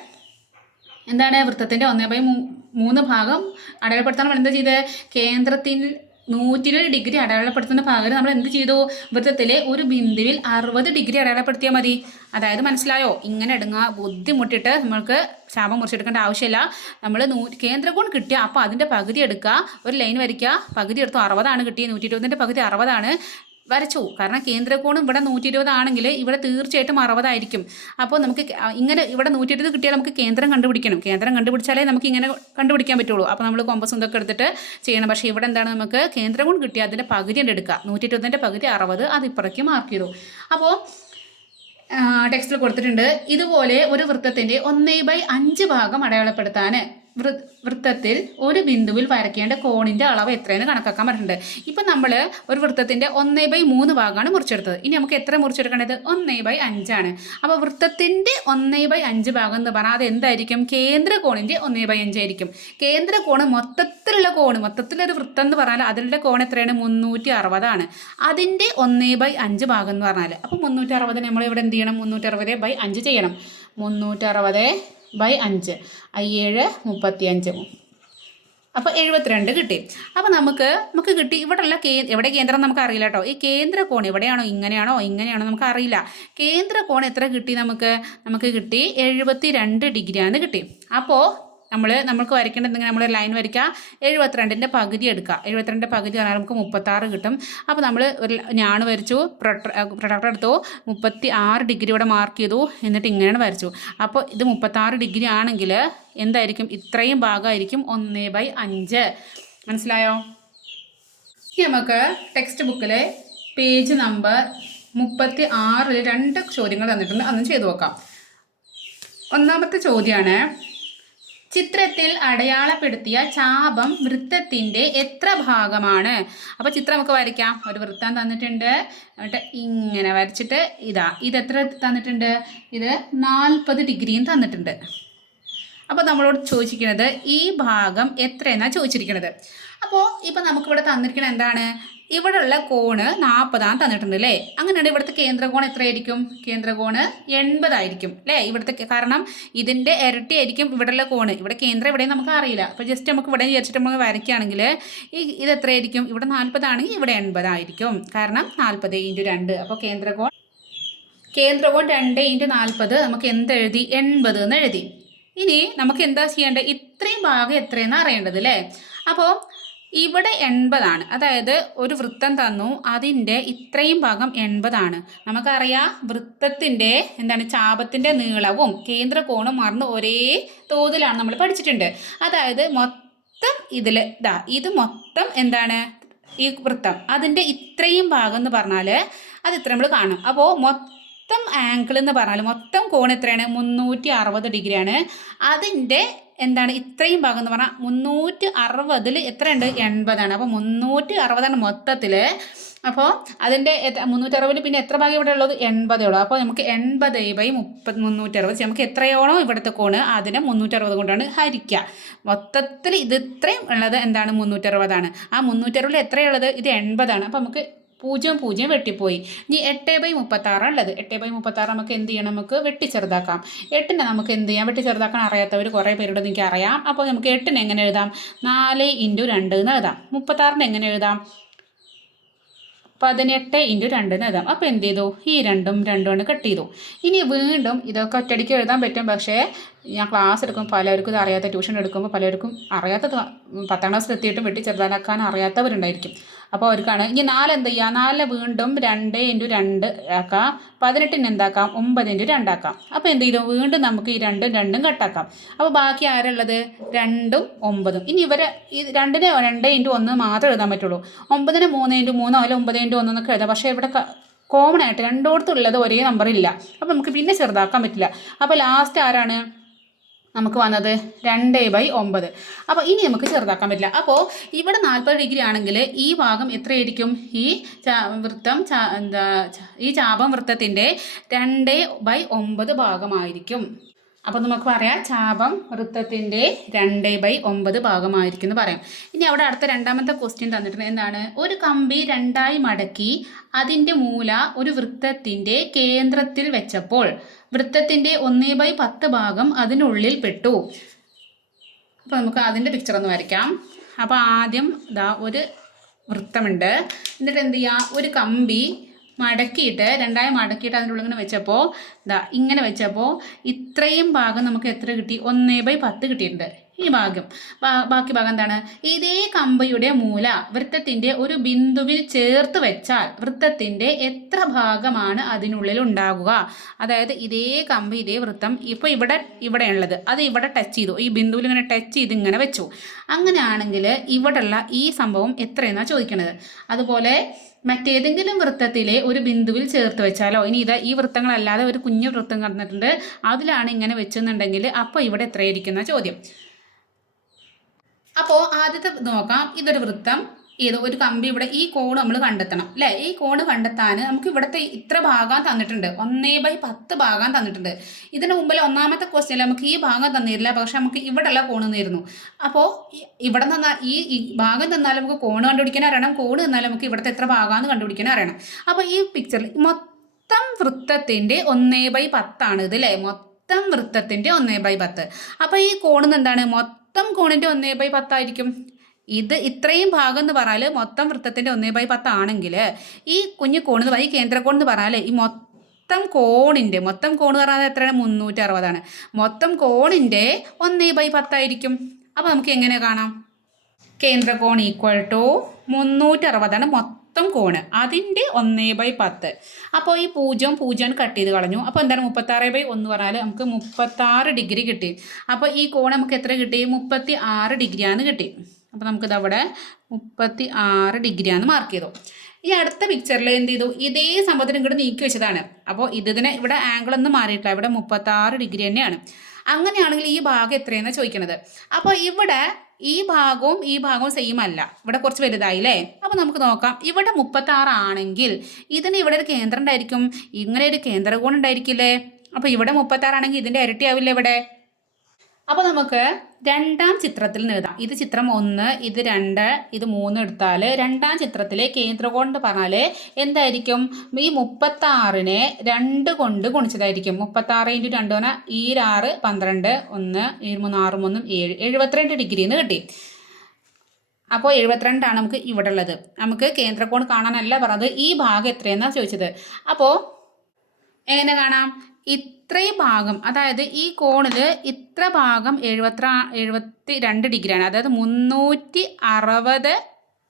എന്താണ് വൃത്തത്തിന്റെ ഒന്നേ ബൈ മൂന്ന് ഭാഗം അടയാളപ്പെടുത്താൻ എന്താ ചെയ്തത് കേന്ദ്രത്തിൽ നൂറ്റി ഇരുപത് ഡിഗ്രി അടയാളപ്പെടുത്തുന്ന പകരം നമ്മൾ എന്ത് ചെയ്തു? വൃത്തത്തിലെ ഒരു ബിന്ദുവിൽ അറുപത് ഡിഗ്രി അടയാളപ്പെടുത്തിയാൽ മതി. അതായത് മനസ്സിലായോ? ഇങ്ങനെ എടുങ്ങാ ബുദ്ധിമുട്ടിട്ട് നമ്മൾക്ക് ശാപം മുറിച്ചെടുക്കേണ്ട ആവശ്യമില്ല. നമ്മൾ നൂ കേന്ദ്രകോൺ കിട്ടിയ അപ്പോൾ അതിന്റെ പകുതി എടുക്കുക ഒരു ലൈൻ വരയ്ക്കുക പകുതി എടുത്തു അറുപതാണ് കിട്ടിയത് നൂറ്റി ഇരുപതിന്റെ പകുതി അറുപതാണ്. വരച്ചു കാരണം കേന്ദ്രകോണും ഇവിടെ നൂറ്റി ഇരുപതാണെങ്കിൽ ഇവിടെ തീർച്ചയായിട്ടും അറുപതായിരിക്കും. അപ്പോൾ നമുക്ക് ഇങ്ങനെ ഇവിടെ നൂറ്റി ഇരുപത് കിട്ടിയാൽ നമുക്ക് കേന്ദ്രം കണ്ടുപിടിക്കണം. കേന്ദ്രം കണ്ടുപിടിച്ചാലേ നമുക്ക് ഇങ്ങനെ കണ്ടുപിടിക്കാൻ പറ്റുള്ളൂ. അപ്പോൾ നമ്മൾ കോമ്പസ് ഇതൊക്കെ എടുത്തിട്ട് ചെയ്യണം. പക്ഷേ ഇവിടെ എന്താണ് നമുക്ക് കേന്ദ്രം കൊണ്ട് കിട്ടിയാൽ അതിന്റെ പകുതി എടുക്കുക നൂറ്റി ഇരുപതിന്റെ പകുതി അറുപത് അത് ഇപ്പുറയ്ക്ക് മാർക്ക് ചെയ്തു. അപ്പോൾ ടെക്സ്റ്റിൽ കൊടുത്തിട്ടുണ്ട്. ഇതുപോലെ ഒരു വൃത്തത്തിന്റെ ഒന്നേ ബൈ അഞ്ച് ഭാഗം അടയാളപ്പെടുത്താൻ വൃത്തത്തിൽ ഒരു ബിന്ദുവിൽ വരയ്ക്കേണ്ട കോണിന്റെ അളവ് എത്രയെന്ന് കണക്കാക്കാൻ പറഞ്ഞിട്ടുണ്ട്. ഇപ്പം നമ്മൾ ഒരു വൃത്തത്തിന്റെ ഒന്നേ ബൈ മൂന്ന് ഭാഗമാണ് മുറിച്ചെടുത്തത്. ഇനി നമുക്ക് എത്ര മുറിച്ചെടുക്കേണ്ടത്? ഒന്നേ ബൈ അഞ്ചാണ്. അപ്പോൾ വൃത്തത്തിന്റെ ഒന്നേ ബൈ അഞ്ച് ഭാഗം എന്ന് പറഞ്ഞാൽ അത് എന്തായിരിക്കും? കേന്ദ്ര കോണിന്റെ ഒന്നേ ബൈ അഞ്ചായിരിക്കും കേന്ദ്ര കോണ് മൊത്തത്തിലുള്ള കോണ് മൊത്തത്തിലൊരു വൃത്തം എന്ന് പറഞ്ഞാൽ അതിലുള്ള കോൺ എത്രയാണ്? മുന്നൂറ്റി അറുപതാണ്. അതിന്റെ ഒന്നേ ബൈ അഞ്ച് ഭാഗം എന്ന് പറഞ്ഞാൽ അപ്പോൾ മുന്നൂറ്റി അറുപത് നമ്മൾ ഇവിടെ എന്ത് ചെയ്യണം? മുന്നൂറ്റി അറുപത് ബൈ അഞ്ച് ചെയ്യണം. മുന്നൂറ്റി അറുപത് ബൈ അഞ്ച്. ഏഴ് മുപ്പത്തി അഞ്ച് അപ്പോൾ എഴുപത്തിരണ്ട് കിട്ടി. അപ്പോൾ നമുക്ക് നമുക്ക് കിട്ടി. ഇവിടെയുള്ള കേ എവിടെ കേന്ദ്രം നമുക്ക് അറിയില്ല കേട്ടോ. ഈ കേന്ദ്ര കോൺ എവിടെയാണോ ഇങ്ങനെയാണോ ഇങ്ങനെയാണോ നമുക്ക് അറിയില്ല. കേന്ദ്ര കോൺ എത്ര കിട്ടി നമുക്ക്? നമുക്ക് കിട്ടി എഴുപത്തി രണ്ട് ഡിഗ്രിയാണ് കിട്ടി. അപ്പോൾ നമ്മൾ നമുക്ക് വരയ്ക്കേണ്ടത് ഇങ്ങനെ നമ്മൾ ലൈൻ വരയ്ക്കുക. എഴുപത്തിരണ്ടിന്റെ പകുതി എടുക്കുക. എഴുപത്തിരണ്ടിന്റെ പകുതി പറഞ്ഞാൽ നമുക്ക് മുപ്പത്താറ് കിട്ടും. അപ്പോൾ നമ്മൾ ഒരു ഞാൻ വരച്ചു. പ്രൊഡക്ടർ എടുത്തു. മുപ്പത്തി ആറ് ഡിഗ്രി ഇവിടെ മാർക്ക് ചെയ്തു. എന്നിട്ട് ഇങ്ങനെയാണ് വരച്ചു. അപ്പോൾ ഇത് മുപ്പത്താറ് ഡിഗ്രി ആണെങ്കിൽ എന്തായിരിക്കും? ഇത്രയും ഭാഗമായിരിക്കും ഒന്ന് ബൈ അഞ്ച്. മനസ്സിലായോ? ഇനി നമുക്ക് ടെക്സ്റ്റ് ബുക്കിലെ പേജ് നമ്പർ മുപ്പത്തി ആറിൽ രണ്ട് ചോദ്യങ്ങൾ തന്നിട്ടുണ്ട്. അന്ന് ചെയ്തു നോക്കാം. ഒന്നാമത്തെ ചോദ്യമാണ് ചിത്രത്തിൽ അടയാളപ്പെടുത്തിയ ചാപം വൃത്തത്തിന്റെ എത്ര ഭാഗമാണ്? അപ്പോൾ ചിത്രം നമുക്ക് വരയ്ക്കാം. ഒരു വൃത്തം തന്നിട്ടുണ്ട്. എന്നിട്ട് ഇങ്ങനെ വരച്ചിട്ട് ഇതാ ഇത് എത്ര തന്നിട്ടുണ്ട്? ഇത് നാൽപ്പത് ഡിഗ്രിയും തന്നിട്ടുണ്ട്. അപ്പോൾ നമ്മളോട് ചോദിച്ചിരിക്കുന്നത് ഈ ഭാഗം എത്രയെന്നാണ് ചോദിച്ചിരിക്കുന്നത്. അപ്പോൾ ഇപ്പം നമുക്കിവിടെ തന്നിരിക്കുന്നത് എന്താണ്? ഇവിടെയുള്ള കോണ് നാൽപ്പതാണ് തന്നിട്ടുണ്ട് അല്ലേ അങ്ങനെയാണ് ഇവിടുത്തെ കേന്ദ്രകോൺ എത്രയായിരിക്കും? കേന്ദ്രകോണ് എൺപതായിരിക്കും അല്ലേ ഇവിടുത്തെ കാരണം ഇതിന്റെ ഇരട്ടിയായിരിക്കും ഇവിടെയുള്ള കോണ്. ഇവിടെ കേന്ദ്രം എവിടെയും നമുക്ക് അറിയില്ല. അപ്പോൾ ജസ്റ്റ് നമുക്ക് ഇവിടെ വിചാരിച്ചിട്ട് നമുക്ക് വരയ്ക്കുകയാണെങ്കിൽ ഈ ഇത് എത്രയായിരിക്കും? ഇവിടെ നാൽപ്പതാണെങ്കിൽ ഇവിടെ എൺപതായിരിക്കും. കാരണം നാൽപ്പത് ഇന്റു രണ്ട്. അപ്പോൾ കേന്ദ്രകോൺ കേന്ദ്രകോൺ രണ്ട് ഇന്റു നാൽപ്പത് നമുക്ക് എന്തെഴുതി എൺപത് എന്ന് എഴുതി. ഇനി നമുക്ക് എന്താ ചെയ്യേണ്ടത്? ഇത്രയും ഭാഗം എത്രയെന്ന് അറിയേണ്ടത് അല്ലേ അപ്പോൾ ഇവിടെ എൺപതാണ്. അതായത് ഒരു വൃത്തം തന്നു. അതിന്റെ ഇത്രയും ഭാഗം എൺപതാണ്. നമുക്കറിയാം വൃത്തത്തിന്റെ എന്താണ് ചാപത്തിന്റെ നീളവും കേന്ദ്രകോണും മറന്ന് ഒരേ തോതിലാണ് നമ്മൾ പഠിച്ചിട്ടുണ്ട്. അതായത് മൊത്തം ഇതിൽ ഇതാ ഇത് മൊത്തം എന്താണ്? ഈ വൃത്തം. അതിന്റെ ഇത്രയും ഭാഗം എന്ന് പറഞ്ഞാൽ അത് ഇത്ര നമ്മൾ കാണും. അപ്പോൾ മൊത്തം ആംഗിൾ എന്ന് പറഞ്ഞാൽ മൊത്തം കോൺ എത്രയാണ്? മുന്നൂറ്റി അറുപത് ഡിഗ്രിയാണ്. അതിന്റെ എന്താണ്? ഇത്രയും ഭാഗം എന്ന് പറഞ്ഞാൽ മുന്നൂറ്റി അറുപതിൽ എത്രയുണ്ട്? എൺപതാണ്. അപ്പോൾ മുന്നൂറ്റി അറുപതാണ് മൊത്തത്തിൽ അപ്പോൾ അതിന്റെ മുന്നൂറ്റി അറുപതിൽ പിന്നെ എത്ര ഭാഗം ഇവിടെ ഉള്ളത്? എൺപതേ ഉള്ളൂ. അപ്പോൾ നമുക്ക് എൺപത് ബൈ മുപ്പത് മുന്നൂറ്റി അറുപത് നമുക്ക് എത്രയാണോ ഇവിടുത്തെ കോണ് അതിനെ മുന്നൂറ്റി അറുപത് കൊണ്ടാണ് ഹരിക്കുക മൊത്തത്തിൽ ഇത് ഇത്രയും ഉള്ളത് എന്താണ്? മുന്നൂറ്റി അറുപതാണ് ആ മുന്നൂറ്റി അറുപതിൽ എത്രയുള്ളത്? ഇത് എൺപതാണ്. അപ്പോൾ നമുക്ക് പൂജ്യം പൂജ്യം വെട്ടിപ്പോയി. ഇനി എട്ട് ബൈ മുപ്പത്താറാണ് ഉള്ളത്. എട്ട് ബൈ മുപ്പത്താറ് നമുക്ക് എന്ത് ചെയ്യണം? നമുക്ക് വെട്ടി ചെറുതാക്കാം എട്ടിനെ നമുക്ക് എന്ത് ചെയ്യാം? വെട്ടി ചെറുതാക്കാൻ അറിയാത്തവർ കുറേ പേരോട് എനിക്ക് അറിയാം. അപ്പോൾ നമുക്ക് എട്ടിന് എങ്ങനെ എഴുതാം? നാല് ഇന്റു രണ്ട് എന്ന് എഴുതാം. മുപ്പത്താറിന് എങ്ങനെ എഴുതാം? പതിനെട്ട് ഇന്റു രണ്ട് എന്ന് എഴുതാം. അപ്പോൾ എന്ത് ചെയ്തു? ഈ രണ്ടും രണ്ടും കൊണ്ട് കട്ട് ചെയ്തു. ഇനി വീണ്ടും ഇതൊക്കെ ഒറ്റയടിക്ക് എഴുതാൻ പറ്റും. പക്ഷേ ഞാൻ ക്ലാസ് എടുക്കും പലർക്കും ഇത് അറിയാത്ത ട്യൂഷൻ എടുക്കുമ്പോൾ പലർക്കും അറിയാത്ത പത്താം ക്ലാസ്സിൽ എത്തിയിട്ടും വെട്ടി ചെറുതാക്കാൻ അറിയാത്തവരുണ്ടായിരിക്കും. അപ്പോൾ അവർക്കാണ്. ഇനി നാല് എന്ത് ചെയ്യുക നാല് വീണ്ടും രണ്ട് ഇന്റു രണ്ട് ആക്കാം. പതിനെട്ടിന് എന്താക്കാം? ഒമ്പത് ഇന്റു രണ്ടാക്കാം അപ്പോൾ എന്ത് ചെയ്തു? വീണ്ടും നമുക്ക് ഈ രണ്ടും രണ്ടും കട്ടാക്കാം അപ്പോൾ ബാക്കി ആരുള്ളത്? രണ്ടും ഒമ്പതും. ഇനി ഇവരെ ഈ രണ്ടിന് രണ്ട് ഇന്റു ഒന്ന് മാത്രം എഴുതാൻ പറ്റുള്ളൂ. ഒമ്പതിന് മൂന്ന് ഇന്റു മൂന്നോ അല്ലെങ്കിൽ ഒമ്പത് ഇന്റു ഒന്നൊക്കെ എഴുതാം. പക്ഷേ ഇവിടെ കോമൺ ആയിട്ട് രണ്ടോടത്തുള്ളത് ഒരേ നമ്പർ ഇല്ല. അപ്പോൾ നമുക്ക് പിന്നെ ചെറുതാക്കാൻ പറ്റില്ല. അപ്പോൾ ലാസ്റ്റ് ആരാണ്? നമുക്ക് വന്നത് രണ്ട് ബൈ ഒമ്പത്. അപ്പോൾ ഇനി നമുക്ക് ചെറുതാക്കാൻ പറ്റില്ല. അപ്പോൾ ഇവിടെ നാൽപ്പത് ഡിഗ്രി ആണെങ്കിൽ ഈ ഭാഗം എത്രയായിരിക്കും? ഈ വൃത്തം എന്താ ഈ ചാപം വൃത്തത്തിന്റെ രണ്ട് ബൈ ഒമ്പത് ഭാഗമായിരിക്കും. അപ്പോൾ നമുക്ക് പറയാം ചാപം വൃത്തത്തിന്റെ രണ്ട് ബൈ ഒമ്പത് ഭാഗമായിരിക്കും എന്ന് പറയാം. ഇനി അവിടെ അടുത്ത രണ്ടാമത്തെ ക്വസ്റ്റ്യൻ തന്നിട്ടുണ്ട് എന്താണ്? ഒരു കമ്പി രണ്ടായി മടക്കി അതിന്റെ മൂല ഒരു വൃത്തത്തിന്റെ കേന്ദ്രത്തിൽ വെച്ചപ്പോൾ വൃത്തത്തിന്റെ ഒന്നേ ബൈ പത്ത് ഭാഗം അതിനുള്ളിൽ പെട്ടു. അപ്പോൾ നമുക്ക് അതിന്റെ പിക്ചർ ഒന്ന് വരയ്ക്കാം. അപ്പോൾ ആദ്യം ഇതാ ഒരു വൃത്തമുണ്ട്. എന്നിട്ട് എന്ത് ചെയ്യുക ഒരു കമ്പി മടക്കിയിട്ട് രണ്ടായി മടക്കിയിട്ട് അതിന്റെ ഉള്ളിൽ ഇങ്ങനെ വെച്ചപ്പോൾ ഇതാ ഇങ്ങനെ വെച്ചപ്പോൾ ഇത്രയും ഭാഗം നമുക്ക് എത്ര കിട്ടി? ഒന്നേ ബൈ പത്ത് കിട്ടിയിട്ടുണ്ട്. ഈ ഭാഗം. ബാക്കി ഭാഗം എന്താണ്? ഇതേ കമ്പയുടെ മൂല വൃത്തത്തിന്റെ ഒരു ബിന്ദുവിൽ ചേർത്ത് വെച്ചാൽ വൃത്തത്തിന്റെ എത്ര ഭാഗമാണ് അതിനുള്ളിൽ ഉണ്ടാകുക? അതായത് ഇതേ കമ്പ ഇതേ വൃത്തം ഇപ്പോൾ ഇവിടെ ഇവിടെയുള്ളത് അത് ഇവിടെ ടച്ച് ചെയ്തു. ഈ ബിന്ദുവിൽ ഇങ്ങനെ ടച്ച് ചെയ്ത് ഇങ്ങനെ വെച്ചു. അങ്ങനെയാണെങ്കിൽ ഇവിടെയുള്ള ഈ സംഭവം എത്രയെന്നാണ് ചോദിക്കുന്നത് അതുപോലെ മറ്റേതെങ്കിലും വൃത്തത്തിലെ ഒരു ബിന്ദുവിൽ ചേർത്ത് വെച്ചാലോ? ഇനി ഇത് ഈ വൃത്തങ്ങളല്ലാതെ ഒരു കുഞ്ഞു വൃത്തം കടന്നിട്ടുണ്ട്. അതിലാണ് ഇങ്ങനെ വെച്ചെന്നുണ്ടെങ്കിൽ അപ്പോൾ ഇവിടെ എത്രയായിരിക്കുന്ന ചോദ്യം? അപ്പോൾ ആദ്യത്തെ നോക്കാം. ഇതൊരു വൃത്തം. ഏത് ഒരു കമ്പി ഇവിടെ ഈ കോണ് നമ്മൾ കണ്ടെത്തണം അല്ലേ? ഈ കോണ് കണ്ടെത്താൻ നമുക്ക് ഇവിടുത്തെ ഇത്ര ഭാഗം തന്നിട്ടുണ്ട്. ഒന്നേ ബൈ പത്ത് ഭാഗം തന്നിട്ടുണ്ട്. ഇതിന് മുമ്പിൽ ഒന്നാമത്തെ ക്വസ്റ്റ്യനിൽ നമുക്ക് ഈ ഭാഗം തന്നിരില്ല പക്ഷെ നമുക്ക് ഇവിടെയുള്ള കോണ് തന്നിരുന്നു. അപ്പോൾ ഇവിടെ തന്നാൽ ഈ ഈ ഭാഗം തന്നാൽ നമുക്ക് കോണ് കണ്ടുപിടിക്കാൻ അറിയണം കോണ് തന്നാൽ നമുക്ക് ഇവിടുത്തെ എത്ര ഭാഗമാണെന്ന് കണ്ടുപിടിക്കാൻ അറിയണം. അപ്പോൾ ഈ പിക്ചറിൽ മൊത്തം വൃത്തത്തിന്റെ ഒന്നേ ബൈ പത്താണ് ഇത് അല്ലേ? മൊത്തം വൃത്തത്തിന്റെ ഒന്നേ ബൈ പത്ത്. അപ്പോൾ ഈ കോണിന്ന് എന്താണ്? മൊത്തം കോണിന്റെ ഒന്നേ ബൈ പത്തായിരിക്കും. ഇത് ഇത്രയും ഭാഗം എന്ന് പറഞ്ഞാൽ മൊത്തം വൃത്തത്തിന്റെ ഒന്നേ ബൈ പത്ത് ആണെങ്കിൽ ഈ കുഞ്ഞു കോൺ എന്ന് പറഞ്ഞാൽ ഈ കേന്ദ്രകോൺ എന്ന് പറഞ്ഞാൽ ഈ മൊത്തം കോണിന്റെ മൊത്തം കോൺ എന്ന് പറഞ്ഞാൽ എത്രയാണ്? മുന്നൂറ്റി അറുപതാണ് മൊത്തം കോണിന്റെ ഒന്നേ ബൈ പത്തായിരിക്കും അപ്പോൾ നമുക്ക് എങ്ങനെ കാണാം? കേന്ദ്രകോൺ ഈക്വൽ ടു മുന്നൂറ്റി അറുപതാണ് മൊത്തം കോണ്. അതിന്റെ ഒന്നേ ബൈ പത്ത്. അപ്പോൾ ഈ പൂജ്യം പൂജ്യം കട്ട് ചെയ്ത് കളഞ്ഞു. അപ്പോൾ എന്താണ്? മുപ്പത്താറ് ബൈ ഒന്ന് പറഞ്ഞാൽ നമുക്ക് മുപ്പത്താറ് ഡിഗ്രി കിട്ടി. അപ്പോൾ ഈ കോൺ നമുക്ക് എത്ര കിട്ടി? മുപ്പത്തി ആറ് ഡിഗ്രിയാണ് കിട്ടി. അപ്പോൾ നമുക്കിത് അവിടെ മുപ്പത്തി ആറ് ഡിഗ്രിയാണ് മാർക്ക് ചെയ്തു. ഈ അടുത്ത പിക്ചറിൽ എന്ത് ചെയ്തു? ഇതേ സംഭവത്തിന് ഇങ്ങോട്ട് നീക്കി വെച്ചതാണ്. അപ്പോൾ ഇതിനെ ഇവിടെ ആംഗിൾ ഒന്നും മാറിയിട്ടില്ല. ഇവിടെ മുപ്പത്താറ് ഡിഗ്രി തന്നെയാണ്. അങ്ങനെയാണെങ്കിൽ ഈ ഭാഗം എത്രയെന്നാണ് ചോദിക്കണത്? അപ്പോൾ ഇവിടെ ഈ ഭാഗവും ഈ ഭാഗവും സെയിം അല്ല. ഇവിടെ കുറച്ച് വലുതായില്ലേ? അപ്പോൾ നമുക്ക് നോക്കാം. ഇവിടെ മുപ്പത്താറ് ആണെങ്കിൽ ഇതിന് ഇവിടെ ഒരു കേന്ദ്രം ഉണ്ടായിരിക്കും. ഇങ്ങനെ ഒരു കേന്ദ്രകോൺ ഉണ്ടായിരിക്കില്ലേ? അപ്പോൾ ഇവിടെ മുപ്പത്താറാണെങ്കിൽ ഇതിന്റെ ഇരട്ടിയാവില്ലേ ഇവിടെ? അപ്പോൾ നമുക്ക് രണ്ടാം ചിത്രത്തിൽ നിന്ന് എഴുതാം. ഇത് ചിത്രം ഒന്ന് ഇത് രണ്ട് ഇത് മൂന്ന് എടുത്താൽ രണ്ടാം ചിത്രത്തിലെ കേന്ദ്രകോൺ കൊണ്ട് പറഞ്ഞാൽ എന്തായിരിക്കും? ഈ മുപ്പത്താറിനെ രണ്ട് കൊണ്ട് ഗുണിച്ചതായിരിക്കും. മുപ്പത്താറ് ഇന്റു രണ്ട് പറഞ്ഞാൽ ഈ ആറ് പന്ത്രണ്ട് ഒന്ന് ഈ മൂന്ന് ആറ് മൂന്നും ഏഴ് എഴുപത്തിരണ്ട് ഡിഗ്രി എന്ന് കിട്ടി. അപ്പോൾ എഴുപത്തിരണ്ടാണ് നമുക്ക് ഇവിടെ ഉള്ളത്. നമുക്ക് കേന്ദ്രകോൺ കാണാനല്ല പറഞ്ഞത് ഈ ഭാഗം എത്രയെന്നാണ് ചോദിച്ചത്. അപ്പോൾ എങ്ങനെ കാണാം? ഇത്രയും ഭാഗം അതായത് ഈ കോണിൽ ഇത്ര ഭാഗം എഴുപത്തി എഴുപത്തി രണ്ട് ഡിഗ്രിയാണ്. അതായത് മുന്നൂറ്റി അറുപത്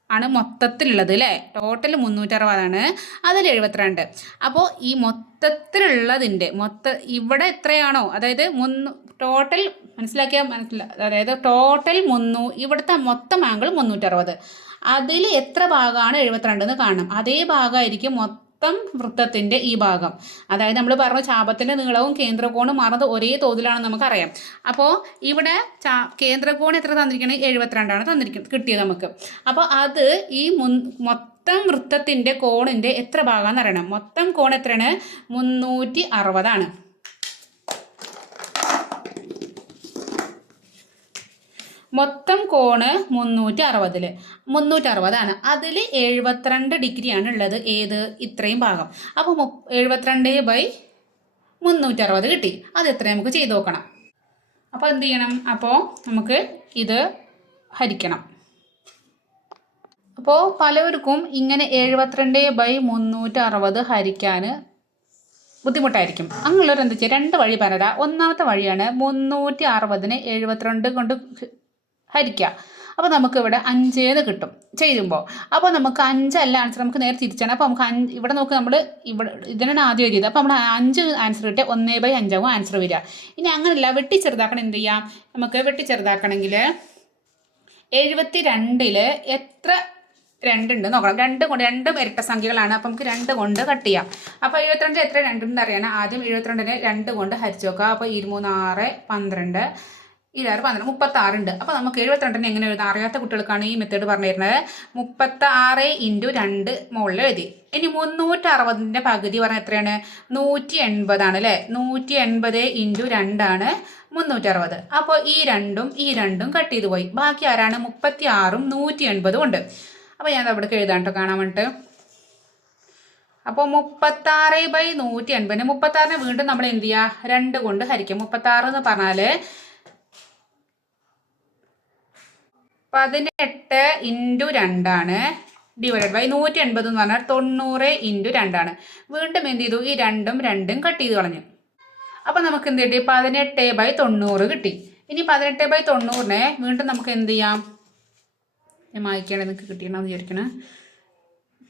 ആണ് മൊത്തത്തിലുള്ളത് അല്ലേ ടോട്ടൽ മുന്നൂറ്ററുപതാണ്. അതിൽ എഴുപത്തിരണ്ട്. അപ്പോൾ ഈ മൊത്തത്തിലുള്ളതിന്റെ മൊത്ത ഇവിടെ എത്രയാണോ? അതായത് മുന്നൂ ടോട്ടൽ മനസ്സിലാക്കിയാൽ മനസ്സില അതായത് ടോട്ടൽ മുന്നൂ ഇവിടുത്തെ മൊത്തം ആംഗിൾ മുന്നൂറ്ററുപത്. അതിൽ എത്ര ഭാഗമാണ് എഴുപത്തിരണ്ട് എന്ന് കാണണം. അതേ ഭാഗമായിരിക്കും മൊത്തം വൃത്തത്തിന്റെ ഈ ഭാഗം. അതായത് നമ്മൾ പറഞ്ഞ ചാപത്തിന്റെ നീളവും കേന്ദ്രകോണും മാറുന്നത് ഒരേ തോതിലാണെന്ന് നമുക്കറിയാം. അപ്പോൾ ഇവിടെ ചാ കേന്ദ്രകോൺ എത്ര തന്നിരിക്കണം? എഴുപത്തിരണ്ടാണ് തന്നിരിക്കുന്നത് കിട്ടിയത് നമുക്ക്. അപ്പോൾ അത് ഈ മുൻ മൊത്തം വൃത്തത്തിന്റെ കോണിന്റെ എത്ര ഭാഗമാണെന്ന് അറിയണം. മൊത്തം കോൺ എത്രയാണ്? മുന്നൂറ്റി അറുപതാണ്. മൊത്തം കോണ് മുന്നൂറ്റി അറുപതിൽ മുന്നൂറ്റി അറുപതാണ് അതിൽ എഴുപത്തിരണ്ട് ഡിഗ്രിയാണ് ഉള്ളത്. ഏത്? ഇത്രയും ഭാഗം. അപ്പോൾ മു എഴുപത്തിരണ്ട് ബൈ മുന്നൂറ്റി അറുപത് കിട്ടി. അത് ഇത്രയും നമുക്ക് ചെയ്ത് നോക്കണം. അപ്പോൾ എന്ത് ചെയ്യണം? അപ്പോൾ നമുക്ക് ഇത് ഹരിക്കണം. അപ്പോൾ പലവർക്കും ഇങ്ങനെ എഴുപത്തിരണ്ട് ബൈ മുന്നൂറ്റി അറുപത് ഹരിക്കാൻ ബുദ്ധിമുട്ടായിരിക്കും. അങ്ങനെയുള്ളവർ എന്താ വെച്ചാൽ രണ്ട് വഴി പറയാം ഒന്നാമത്തെ വഴിയാണ് മുന്നൂറ്റി അറുപതിന് എഴുപത്തിരണ്ട് കൊണ്ട് ഹരിക്കുക അപ്പോൾ നമുക്ക് ഇവിടെ അഞ്ചേന്ന് കിട്ടും ചെയ്യുമ്പോൾ അപ്പോൾ നമുക്ക് അഞ്ചല്ല ആൻസർ നമുക്ക് നേരെ തിരിച്ചാണ്. അപ്പോൾ നമുക്ക് അഞ്ച് ഇവിടെ നോക്ക് നമ്മൾ ഇവിടെ ഇതിനാണ് ആദ്യം എഴുതിയത്. അപ്പോൾ നമ്മൾ അഞ്ച് ആൻസർ കിട്ടിയ ഒന്നേ ബൈ അഞ്ചാവും ആൻസർ വരിക. ഇനി അങ്ങനെയല്ല വെട്ടി ചെറുതാക്കണം എന്ത് ചെയ്യാം? നമുക്ക് വെട്ടി ചെറുതാക്കണമെങ്കിൽ എഴുപത്തി രണ്ടിൽ എത്ര രണ്ടുണ്ട്? നോക്കണം. രണ്ട് കൊണ്ട് രണ്ടും ഇരട്ട സംഖ്യകളാണ്. അപ്പോൾ നമുക്ക് രണ്ട് കൊണ്ട് കട്ട് ചെയ്യാം. അപ്പോൾ എഴുപത്തിരണ്ട് എത്ര രണ്ടുണ്ടെന്ന് അറിയണം ആദ്യം എഴുപത്തിരണ്ടിനെ രണ്ട് കൊണ്ട് ഹരിച്ചു നോക്കുക. അപ്പോൾ ഇരുമൂന്ന് ആറ് പന്ത്രണ്ട്. ഇരുപത് പന്ത്രണ്ട് ഉണ്ട്. അപ്പോൾ നമുക്ക് എഴുപത്തിരണ്ടിന് എങ്ങനെ എഴുതാം? അറിയാത്ത കുട്ടികൾക്കാണ് ഈ മെത്തേഡ് പറഞ്ഞു തരുന്നത് മുപ്പത്താറ് ഇന്റു രണ്ട് മുകളിൽ എഴുതി. ഇനി മുന്നൂറ്റി അറുപതിന്റെ പകുതി പറഞ്ഞാൽ എത്രയാണ്? നൂറ്റി എൺപതാണ് അല്ലേ? നൂറ്റി എൺപത് ഇന്റു രണ്ടാണ് മുന്നൂറ്റി അറുപത് അപ്പോൾ ഈ രണ്ടും ഈ രണ്ടും കട്ട് ചെയ്ത് പോയി. ബാക്കി ആരാണ്? മുപ്പത്തി ആറും നൂറ്റി എൺപതും ഉണ്ട്. അപ്പോൾ ഞാൻ അവിടെ എഴുതാം കേട്ടോ കാണാൻ വേണ്ടിയിട്ട് അപ്പോൾ മുപ്പത്താറ് ബൈ നൂറ്റി എൺപതിന് മുപ്പത്താറിനെ വീണ്ടും നമ്മൾ എന്ത് ചെയ്യുക? രണ്ട് കൊണ്ട് ഹരിക്കും. മുപ്പത്താറ് എന്ന് പറഞ്ഞാൽ പതിനെട്ട് ഇന്റു രണ്ടാണ് ഡിവൈഡ് ബൈ നൂറ്റി എൺപത് എന്ന് പറഞ്ഞാൽ തൊണ്ണൂറ് ഇന്റു രണ്ടാണ്. വീണ്ടും എന്ത് ചെയ്തു? ഈ രണ്ടും രണ്ടും കട്ട് ചെയ്ത് കളഞ്ഞു. അപ്പോൾ നമുക്ക് എന്ത് കിട്ടി? പതിനെട്ട് ബൈ തൊണ്ണൂറ് കിട്ടി. ഇനി പതിനെട്ട് ബൈ തൊണ്ണൂറിനെ വീണ്ടും നമുക്ക് എന്ത് ചെയ്യാം? ഞാൻ വായിക്കുകയാണെങ്കിൽ നിങ്ങൾക്ക് കിട്ടിയണമെന്ന് വിചാരിക്കണം.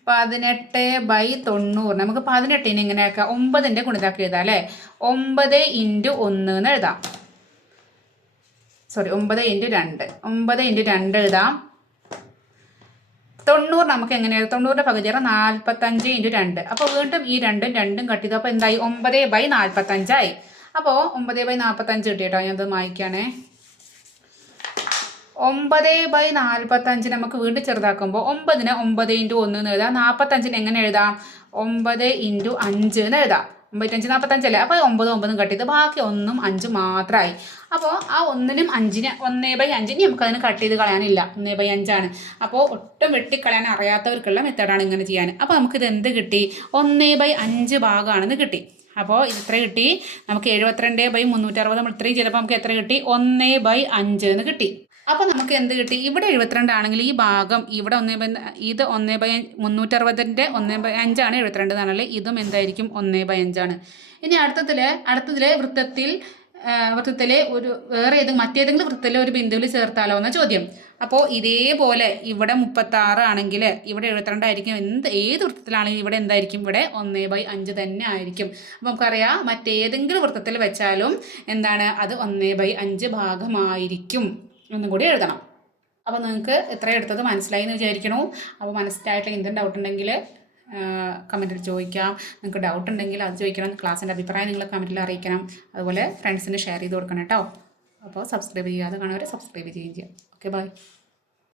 പതിനെട്ട് ബൈ തൊണ്ണൂറ് നമുക്ക് പതിനെട്ടിന് ഇങ്ങനെ ആക്കാം? ഒമ്പതിന്റെ ഗുണിതാക്കി എഴുതാം അല്ലേ? ഒമ്പത് ഇന്റു ഒന്ന് എന്ന് എഴുതാം. സോറി ഒമ്പത് ഇന്റു രണ്ട്. ഒമ്പത് ഇന്റു രണ്ട് എഴുതാം. തൊണ്ണൂറ് നമുക്ക് എങ്ങനെയാണ് തൊണ്ണൂറിന്റെ പകുതിയാണ് നാൽപ്പത്തഞ്ച് ഇന്റു രണ്ട്. അപ്പോൾ വീണ്ടും ഈ രണ്ടും രണ്ടും കട്ട് ചെയ്തു. അപ്പോൾ എന്തായി? ഒമ്പത് ബൈ നാൽപ്പത്തഞ്ചായി അപ്പോൾ ഒമ്പത് ബൈ നാൽപ്പത്തഞ്ച് കിട്ടി കേട്ടോ. ഞാനത് വായിക്കുകയാണേ ഒമ്പത് ബൈ നാൽപ്പത്തഞ്ച് നമുക്ക് വീണ്ടും ചെറുതാക്കുമ്പോൾ ഒമ്പതിന് ഒമ്പത് ഇന്റു ഒന്ന് എന്ന് എഴുതാം. നാൽപ്പത്തഞ്ചിന് എങ്ങനെ എഴുതാം? ഒമ്പത് ഇന്റു അഞ്ച് എന്ന് എഴുതാം. ഒമ്പത്തഞ്ച് നാൽപ്പത്തഞ്ചല്ലേ അപ്പോൾ ഒമ്പത് ഒമ്പതും കട്ട് ചെയ്ത്. ബാക്കി ഒന്നും അഞ്ചും മാത്രമായി അപ്പോൾ ആ ഒന്നിനും അഞ്ചിന് ഒന്നേ ബൈ അഞ്ചിന് നമുക്കതിന് കട്ട് ചെയ്ത് കളയാനില്ല. ഒന്നേ ബൈ അഞ്ചാണ്. അപ്പോൾ ഒട്ടും വെട്ടിക്കളയാൻ അറിയാത്തവർക്കുള്ള മെത്തേഡാണ് ഇങ്ങനെ ചെയ്യാൻ. അപ്പോൾ നമുക്കിത് എന്ത് കിട്ടി? ഒന്നേ ബൈ അഞ്ച് ഭാഗമാണെന്ന് കിട്ടി. അപ്പോൾ ഇത്ര കിട്ടി? നമുക്ക് എഴുപത്തിരണ്ട് ബൈ മുന്നൂറ്ററുപത് നമ്മൾ ഇത്രയും ചിലപ്പോൾ നമുക്ക് എത്ര കിട്ടി? ഒന്നേ ബൈ അഞ്ച് എന്ന് കിട്ടി. അപ്പോൾ നമുക്ക് എന്ത് കിട്ടി? ഇവിടെ എഴുപത്തിരണ്ട് ആണെങ്കിൽ ഈ ഭാഗം ഇവിടെ ഒന്നേ ബൈ ഇത് ഒന്നേ ബൈ മുന്നൂറ്ററുപതിന്റെ ഒന്നേ ബൈ അഞ്ചാണ് എഴുപത്തിരണ്ട് എന്നാണല്ലേ ഇതും എന്തായിരിക്കും? ഒന്നേ ബൈ അഞ്ചാണ്. ഇനി അടുത്തതിൽ അടുത്തതിൽ വൃത്തത്തിൽ വൃത്തത്തിലെ ഒരു വേറെ ഏതെങ്കിലും മറ്റേതെങ്കിലും വൃത്തത്തിലെ ഒരു ബിന്ദുവിൽ ചേർത്താലോ എന്ന ചോദ്യം. അപ്പോൾ ഇതേപോലെ ഇവിടെ മുപ്പത്താറ് ആണെങ്കിൽ ഇവിടെ എഴുപത്തിരണ്ടായിരിക്കും എന്ത് ഏത് വൃത്തത്തിലാണെങ്കിലും ഇവിടെ എന്തായിരിക്കും? ഇവിടെ ഒന്നേ ബൈ അഞ്ച് തന്നെ ആയിരിക്കും. അപ്പോൾ നമുക്കറിയാം മറ്റേതെങ്കിലും വൃത്തത്തിൽ വെച്ചാലും എന്താണ്? അത് ഒന്നേ ബൈ അഞ്ച് ഭാഗമായിരിക്കും. എന്നും കൂടി എഴുതണം. അപ്പോൾ നിങ്ങൾക്ക് എത്ര എടുത്തത് മനസ്സിലായി എന്ന് വിചാരിക്കണു. അപ്പോൾ മനസ്സിലായിട്ടുള്ള എന്തും ഡൗട്ട് ഉണ്ടെങ്കിൽ കമന്റിൽ ചോദിക്കാം. നിങ്ങൾക്ക് ഡൗട്ട് ഉണ്ടെങ്കിൽ അത് ചോദിക്കണം. ക്ലാസ്സിന്റെ അഭിപ്രായം നിങ്ങൾ കമന്റിൽ അറിയിക്കണം. അതുപോലെ ഫ്രണ്ട്സിന് ഷെയർ ചെയ്ത് കൊടുക്കണം കേട്ടോ. അപ്പോൾ സബ്സ്ക്രൈബ് ചെയ്യാതെ കാണാൻ സബ്സ്ക്രൈബ് ചെയ്യുകയും ചെയ്യാം. Okay bye